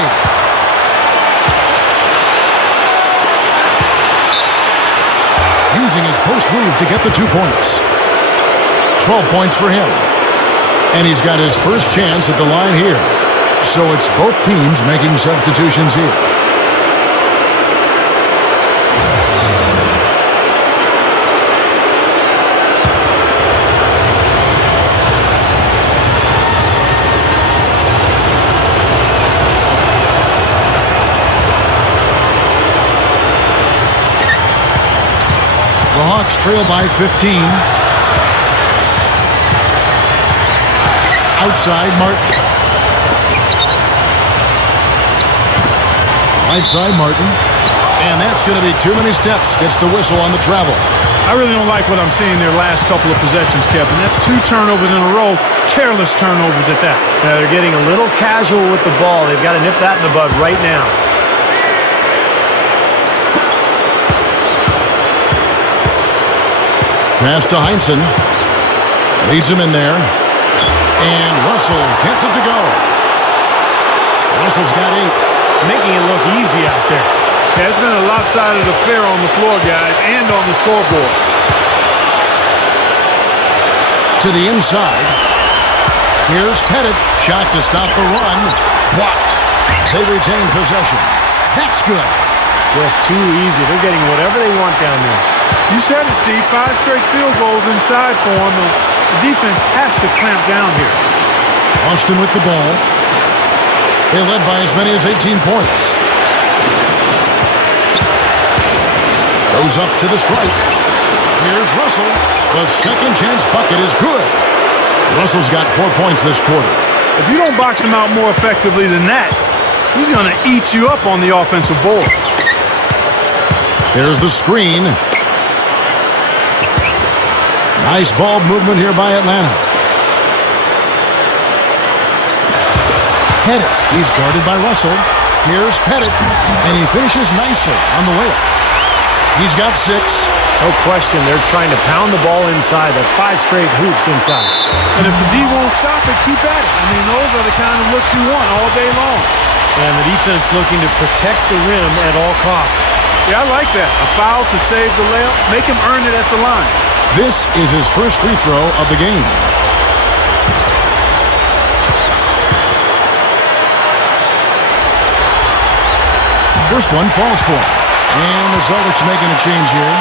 Using his post move to get the 2 points. 12 points for him. And he's got his first chance at the line here. So it's both teams making substitutions here. The Hawks trail by 15. Outside, Martin. Right side, Martin. And that's going to be too many steps. Gets the whistle on the travel. I really don't like what I'm seeing their last couple of possessions, Kevin. That's 2 turnovers in a row. Careless turnovers at that. They're getting a little casual with the ball. They've got to nip that in the bud right now. Pass to Heinsohn. Leads him in there. And Russell gets it to go. Russell's got 8. Making it look easy out there. Yeah, it's been a lopsided affair on the floor, guys, and on the scoreboard. To the inside. Here's Pettit. Shot to stop the run. Blocked. They retain possession. That's good. Just too easy. They're getting whatever they want down there. You said it, Steve. 5 straight field goals inside for them. The defense has to clamp down here. Austin with the ball. They led by as many as 18 points. Goes up to the stripe. Here's Russell. The second chance bucket is good. Russell's got 4 points this quarter. If you don't box him out more effectively than that, he's going to eat you up on the offensive board. There's the screen. Nice ball movement here by Atlanta. Pettit. He's guarded by Russell. Here's Pettit. And he finishes nicely on the layup. He's got 6. No question, they're trying to pound the ball inside. That's 5 straight hoops inside. And if the D won't stop it, keep at it. I mean, those are the kind of looks you want all day long. And the defense looking to protect the rim at all costs. Yeah, I like that. A foul to save the layup. Make him earn it at the line. This is his first free throw of the game. First one falls for him. And the Celtics making a change here.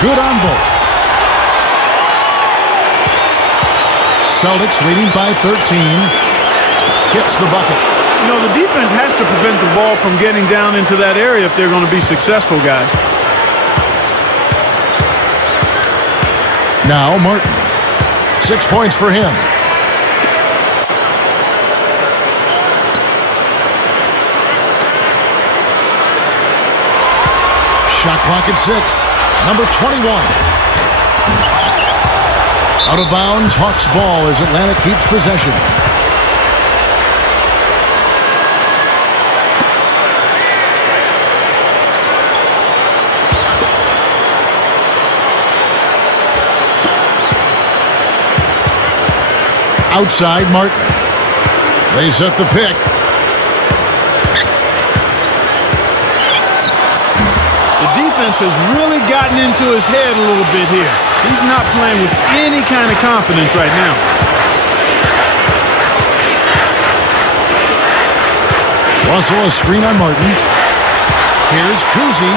Good on both. Celtics leading by 13. Gets the bucket. You know, the defense has to prevent the ball from getting down into that area if they're going to be successful, guys. Now Martin. 6 points for him. Shot clock at 6. Number 21. Out of bounds, Hawks ball as Atlanta keeps possession. Outside, Martin. They set the pick. The defense has really gotten into his head a little bit here. He's not playing with any kind of confidence right now. Russell, a screen on Martin. Here's Cousy.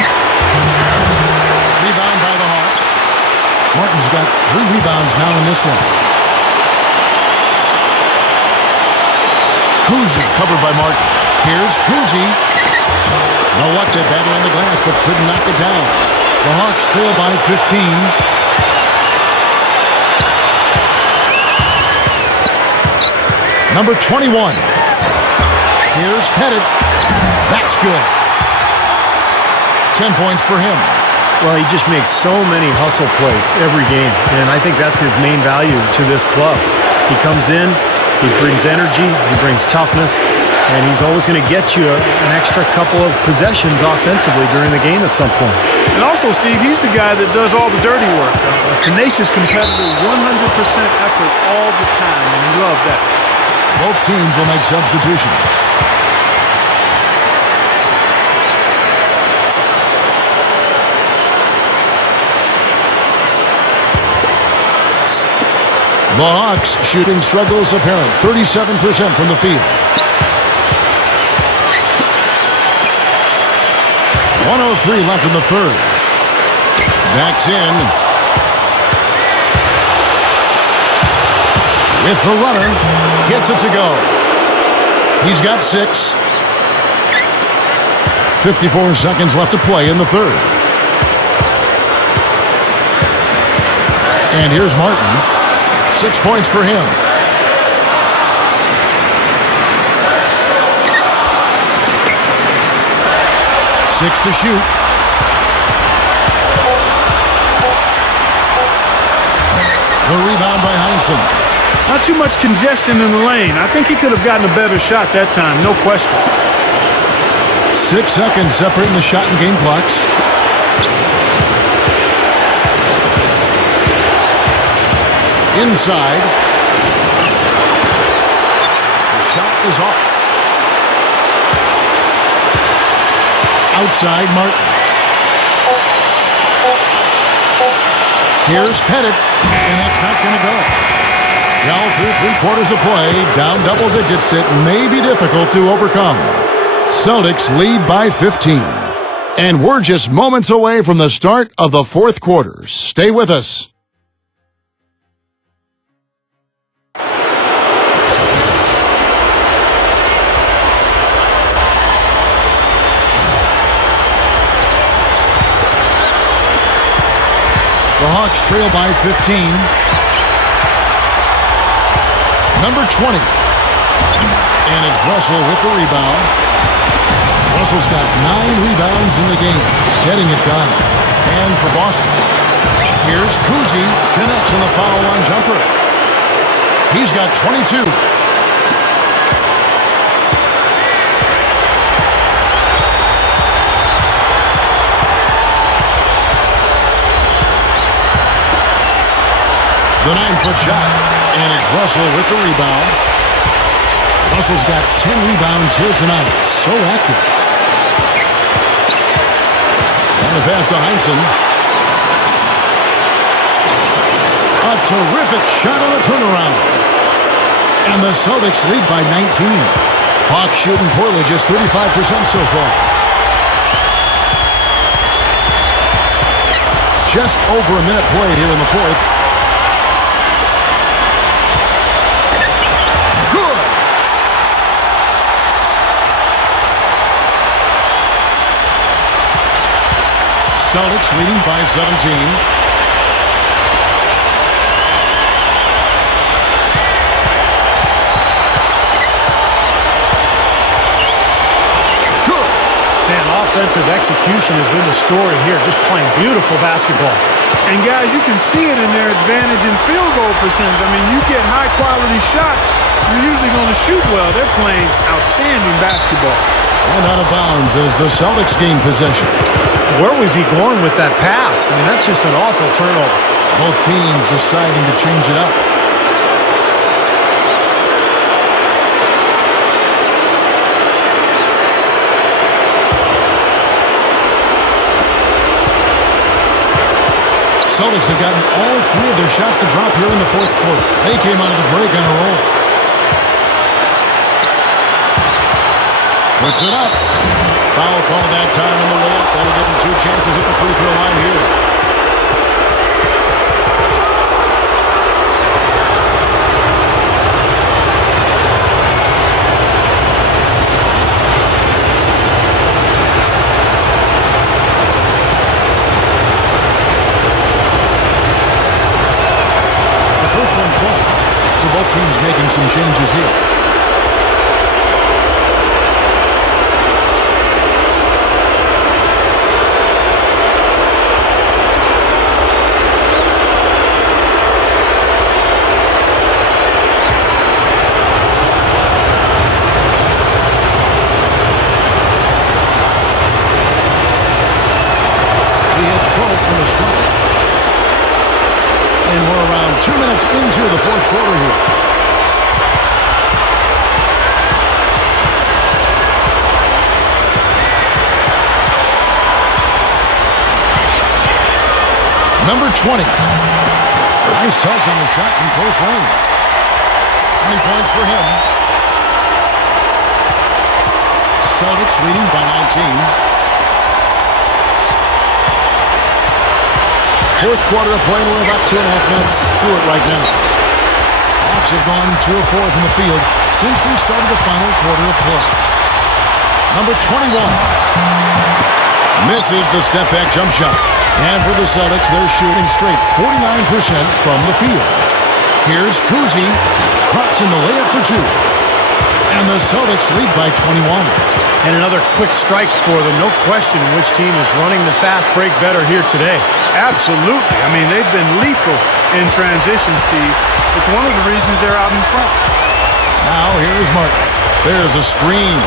Rebound by the Hawks. Martin's got 3 rebounds now in this one. Cousy covered by Martin. Here's Cousy. No luck to battle on the glass, but couldn't knock it down. The Hawks trail by 15. Number 21. Here's Pettit. That's good. 10 points for him. Well, he just makes so many hustle plays every game, and I think that's his main value to this club. He comes in, he brings energy, he brings toughness, And he's always going to get you an extra couple of possessions offensively during the game at some point. And also, Steve, he's the guy that does all the dirty work. A tenacious competitor, 100% effort all the time, and you love that. Both teams will make substitutions. The Hawks shooting struggles apparent. 37% from the field. 1:03 left in the third. Backs in. With the runner. Gets it to go. He's got 6. 54 seconds left to play in the third. And here's Martin. 6 points for him. Six to shoot. The rebound by Heinsohn. Not too much congestion in the lane. I think he could have gotten a better shot that time, no question. 6 seconds separating the shot and game clocks. Inside. The shot is off. Outside, Martin. Here's Pettit, and that's not going to go. Now through 3/4 of play, down double digits, it may be difficult to overcome. Celtics lead by 15. And we're just moments away from the start of the fourth quarter. Stay with us. The Hawks trail by 15. Number 20. And it's Russell with the rebound. Russell's got 9 rebounds in the game, getting it done. And for Boston, here's Cousy, connects on the foul line jumper. He's got 22. The 9-foot shot, and it's Russell with the rebound. Russell's got 10 rebounds here tonight. So active. And the pass to Heinsohn. A terrific shot on the turnaround. And the Celtics lead by 19. Hawks shooting poorly, just 35% so far. Just over a minute played here in the fourth. Celtics leading by 17. Good. Man, offensive execution has been the story here. Just playing beautiful basketball. And guys, you can see it in their advantage in field goal percentage. I mean, you get high quality shots, you're usually going to shoot well. They're playing outstanding basketball. And out of bounds as the Celtics gain possession. Where was he going with that pass? I mean, that's just an awful turnover. Both teams deciding to change it up. Celtics have gotten all 3 of their shots to drop here in the fourth quarter. They came out of the break on a roll. Puts it up. Foul call that time on the way up. That'll give him 2 chances at the free throw line here. The first one falls, so both teams making some changes here. both from the start. And we're around 2 minutes into the fourth quarter here. Number 20. Nice touch on the shot from close range. 20 points for him. Celtics leading by 19. Fourth quarter of play. We're about 2.5 minutes through it right now. Hawks have gone 2 of 4 from the field since we started the final quarter of play. Number 21. Misses the step-back jump shot. And for the Celtics, they're shooting straight 49% from the field. Here's Cousy. Crops in the layup for 2. And the Celtics lead by 21. And another quick strike for them. No question which team is running the fast break better here today. Absolutely. I mean, they've been lethal in transition, Steve. It's one of the reasons they're out in front. Now here's Martin. There's a screen.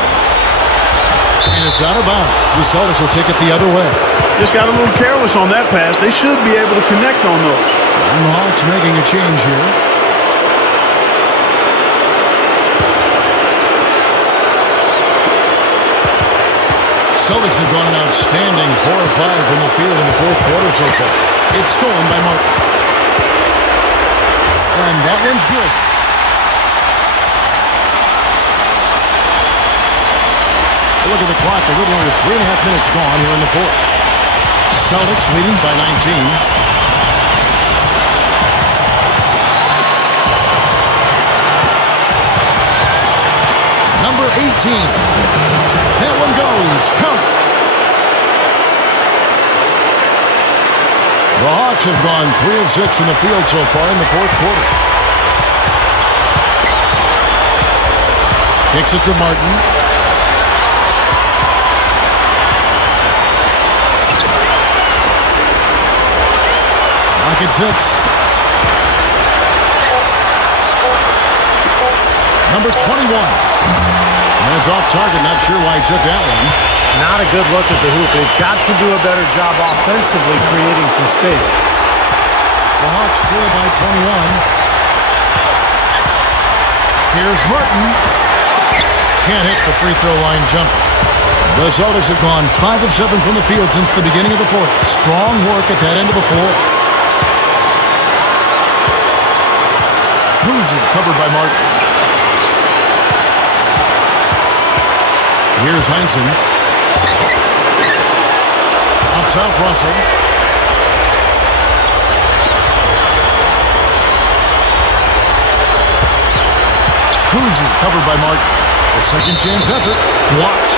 And it's out of bounds. The Celtics will take it the other way. Just got a little careless on that pass. They should be able to connect on those. And the Hawks making a change here. Celtics have gone an outstanding 4 of 5 from the field in the fourth quarter so far. It's stolen by Martin. And that one's good. Look at the clock. A little under 3.5 minutes gone here in the fourth. Celtics leading by 19. Number 18. That one goes. Count. The Hawks have gone 3 of 6 from the field so far in the fourth quarter. Kicks it to Martin. At 6. Number 21. And it's off target. Not sure why he took that one. Not a good look at the hoop. They've got to do a better job offensively creating some space. The Hawks trail by 21. Here's Martin. Can't hit the free throw line jumper. The Celtics have gone 5 of 7 from the field since the beginning of the fourth. Strong work at that end of the floor. Cousy covered by Martin. Here's Heinsohn. Up top, Russell. Cousy covered by Martin. A second chance effort. Blocked.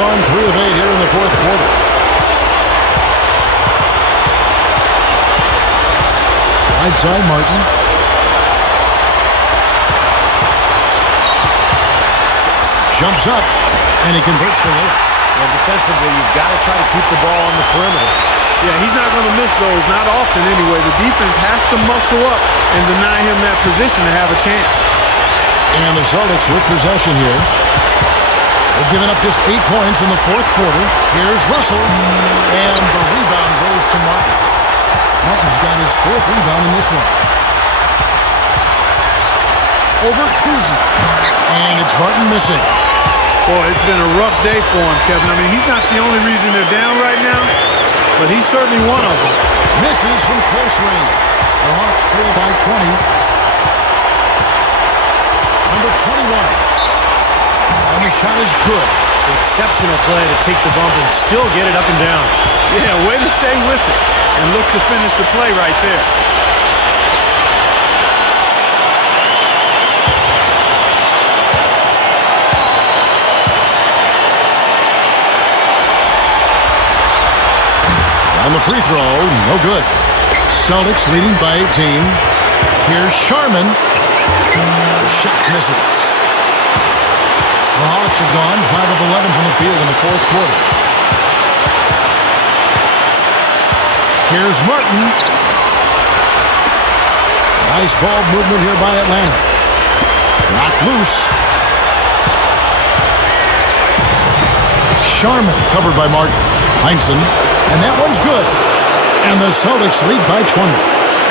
gone 3 of 8 here in the fourth quarter. Right side, Martin. Jumps up, and he converts the layup. Well, defensively, you've got to try to keep the ball on the perimeter. Yeah, he's not going to miss those, not often anyway. The defense has to muscle up and deny him that position to have a chance. And the Celtics with possession here. They've given up just 8 points in the fourth quarter. Here's Russell, and the rebound goes to Martin. Martin's got his 4th rebound in this one. Over Cousy, and it's Martin missing. Boy, it's been a rough day for him, Kevin. I mean, he's not the only reason they're down right now, but he's certainly one of them. Misses from close range. The Hawks trail by 20. Number 21. And the shot is good. Exceptional play to take the bump and still get it up and down. Yeah, way to stay with it and look to finish the play right there. On the free throw, no good. Celtics leading by 18. Here's Sharman. The shot misses. The Hawks have gone 5 of 11 from the field in the fourth quarter. Here's Martin. Nice ball movement here by Atlanta. Knocked loose. Sharman covered by Martin. Heinsohn. And that one's good. And the Celtics lead by 20.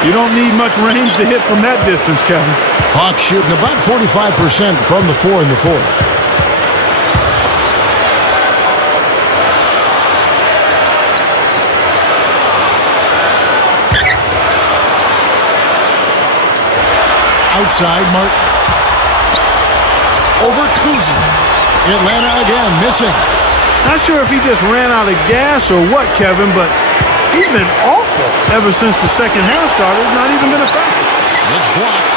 You don't need much range to hit from that distance, Kevin. Hawks shooting about 45% from the floor in the fourth. Outside, Martin. Over Cousy. Atlanta again, missing. Not sure if he just ran out of gas or what, Kevin, but he's been awful ever since the second half started. Not even been effective. It's blocked.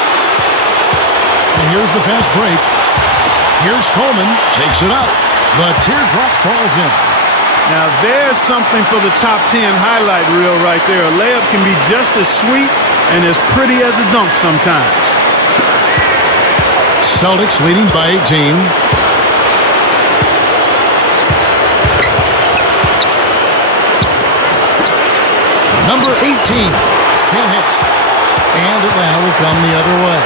And here's the fast break. Here's Coleman. Takes it up. The teardrop falls in. Now there's something for the top 10 highlight reel right there. A layup can be just as sweet and as pretty as a dunk sometimes. Celtics leading by 18. Number 18 can't hit. And Atlanta will come the other way.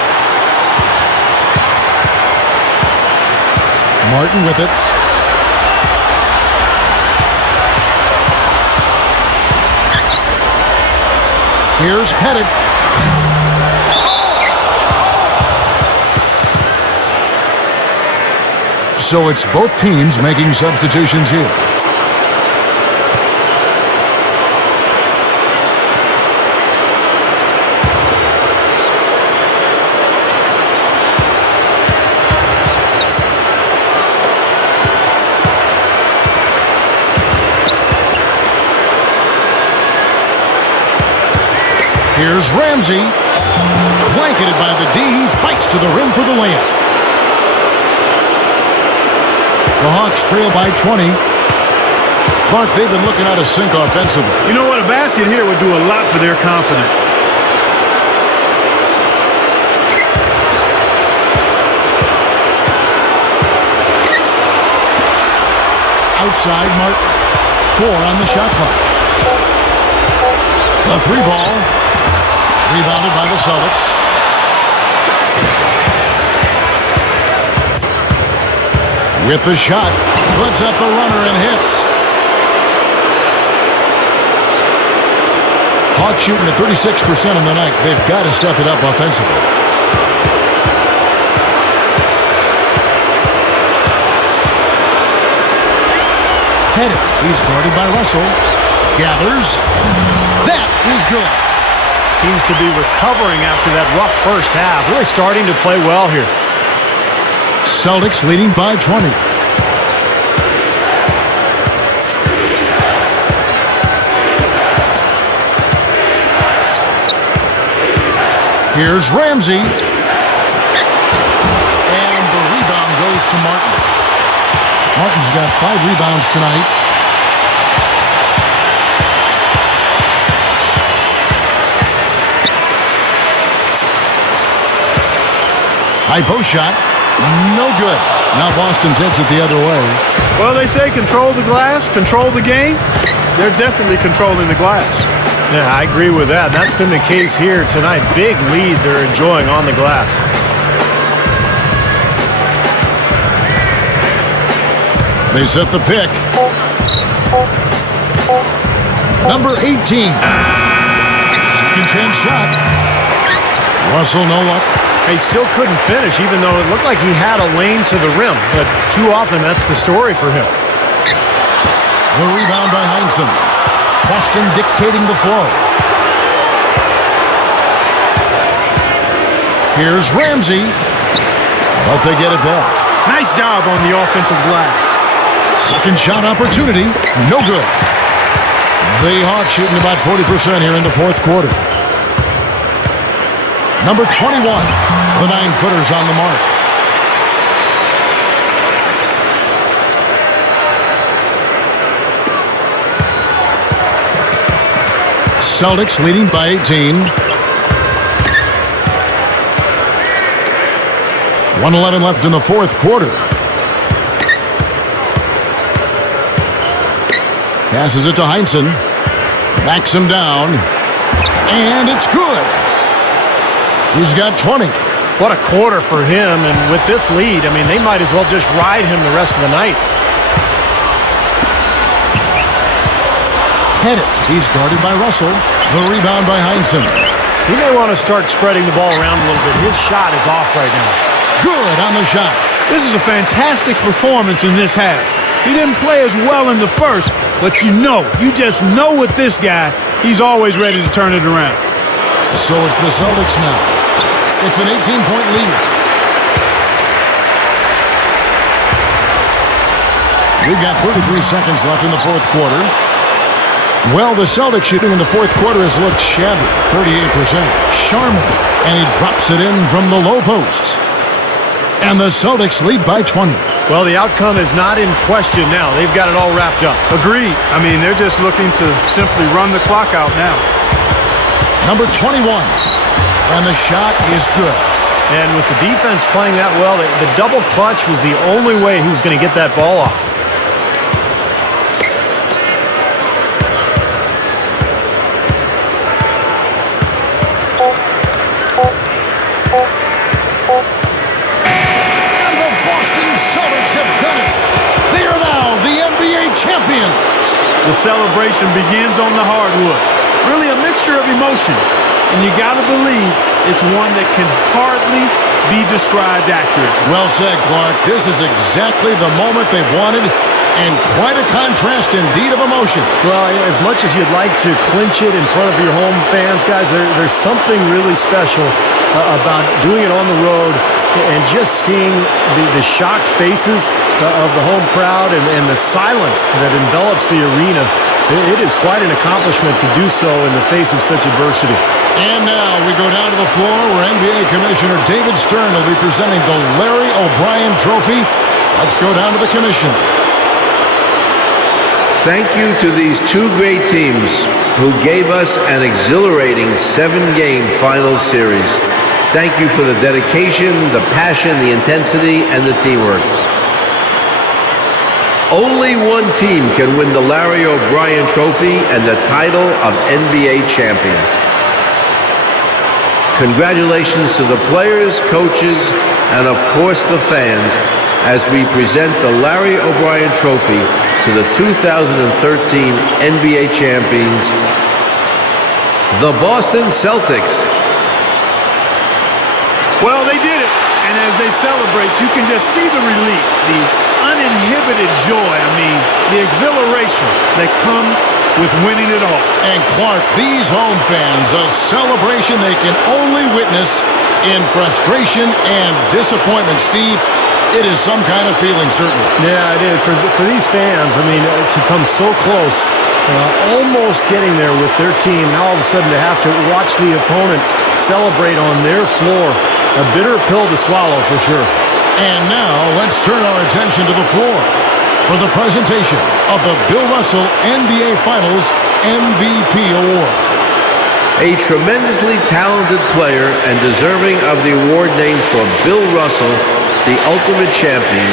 Martin with it. Here's Pettit. So it's both teams making substitutions here. Here's Ramsey. Blanketed by the D. He fights to the rim for the layup. The Hawks trail by 20. Clark, they've been looking out of sync offensively. You know what? A basket here would do a lot for their confidence. Outside, Martin. 4 on the shot clock. The 3 ball. Rebounded by the Celtics. With the shot. Puts up the runner and hits. Hawks shooting at 36% on the night. They've got to step it up offensively. Pettit. He's guarded by Russell. Gathers. That is good. Seems to be recovering after that rough first half. Really starting to play well here. Celtics leading by 20. Here's Ramsey. And the rebound goes to Martin. Martin's got 5 rebounds tonight. High post shot. No good. Now Boston takes it the other way. Well, they say control the glass, control the game. They're definitely controlling the glass. Yeah, I agree with that. That's been the case here tonight. Big lead they're enjoying on the glass. They set the pick. Number 18. Second chance shot. Russell, no luck. He still couldn't finish, even though it looked like he had a lane to the rim. But too often, that's the story for him. The rebound by Heinsohn. Boston dictating the flow. Here's Ramsey. But they get it back. Nice job on the offensive glass. Second shot opportunity. No good. The Hawks shooting about 40% here in the fourth quarter. Number 21. The 9-footers on the mark. Celtics leading by 18. 1:11 left in the fourth quarter. Passes it to Heinsohn. Backs him down. And it's good. He's got 20. What a quarter for him, and with this lead, I mean, they might as well just ride him the rest of the night. Pettit. He's guarded by Russell. The rebound by Heinsohn. He may want to start spreading the ball around a little bit. His shot is off right now. Good on the shot. This is a fantastic performance in this half. He didn't play as well in the first, but you just know with this guy, he's always ready to turn it around. So it's the Celtics now. It's an 18-point lead. We've got 33 seconds left in the fourth quarter. Well, the Celtics shooting in the fourth quarter has looked shabby, 38%. Sharman, and he drops it in from the low post. And the Celtics lead by 20. Well, the outcome is not in question now. They've got it all wrapped up. Agreed. I mean, they're just looking to simply run the clock out now. Number 21. And the shot is good. And with the defense playing that well, the double clutch was the only way he was going to get that ball off. And the Boston Celtics have done it. They are now the NBA champions. The celebration begins on the hardwood. Really a mixture of emotions. And you got to believe it's one that can hardly be described accurately. Well said, Clark. This is exactly the moment they've wanted, and quite a contrast indeed of emotions. Well, as much as you'd like to clinch it in front of your home fans, guys, there's something really special about doing it on the road and just seeing the shocked faces of the home crowd and the silence that envelops the arena. It is quite an accomplishment to do so in the face of such adversity. And now we go down to the floor where NBA Commissioner David Stern will be presenting the Larry O'Brien Trophy. Let's go down to the Commissioner. Thank you to these two great teams who gave us an exhilarating 7-game final series. Thank you for the dedication, the passion, the intensity, and the teamwork. Only one team can win the Larry O'Brien Trophy and the title of NBA champion. Congratulations to the players, coaches, and of course the fans as we present the Larry O'Brien Trophy to the 2013 NBA champions, the Boston Celtics. Well, they did it. And as they celebrate, you can just see the relief, the uninhibited joy, the exhilaration that comes with winning it all. And Clark, these home fans, a celebration they can only witness in frustration and disappointment. Steve, it is some kind of feeling, certainly. Yeah, it is. For these fans, to come so close, almost getting there with their team, now all of a sudden to have to watch the opponent celebrate on their floor. A bitter pill to swallow, for sure. And now, let's turn our attention to the floor. for the presentation of the Bill Russell NBA Finals MVP Award. A tremendously talented player and deserving of the award named for Bill Russell, the ultimate champion.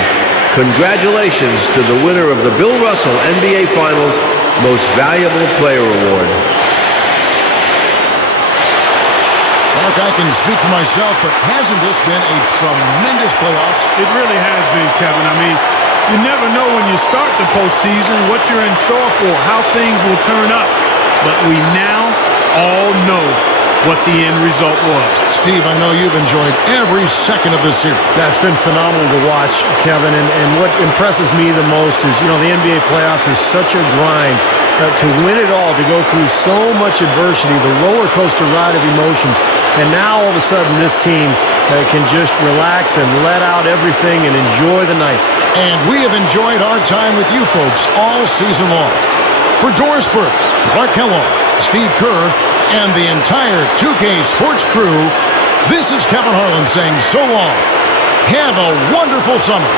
Congratulations to the winner of the Bill Russell NBA Finals Most Valuable Player Award. Mark, I can speak for myself, but hasn't this been a tremendous playoffs? It really has been, Kevin. I mean, you never know when you start the postseason what you're in store for, how things will turn up. But we now all know what the end result was. Steve, I know you've enjoyed every second of this series. That's been phenomenal to watch, Kevin. And what impresses me the most is, the NBA playoffs is such a grind. To win it all, to go through so much adversity, the roller coaster ride of emotions. And now all of a sudden this team can just relax and let out everything and enjoy the night. And we have enjoyed our time with you folks all season long. For Doris Burke, Clark Kellogg, Steve Kerr, and the entire 2K Sports crew, this is Kevin Harlan saying so long. Have a wonderful summer.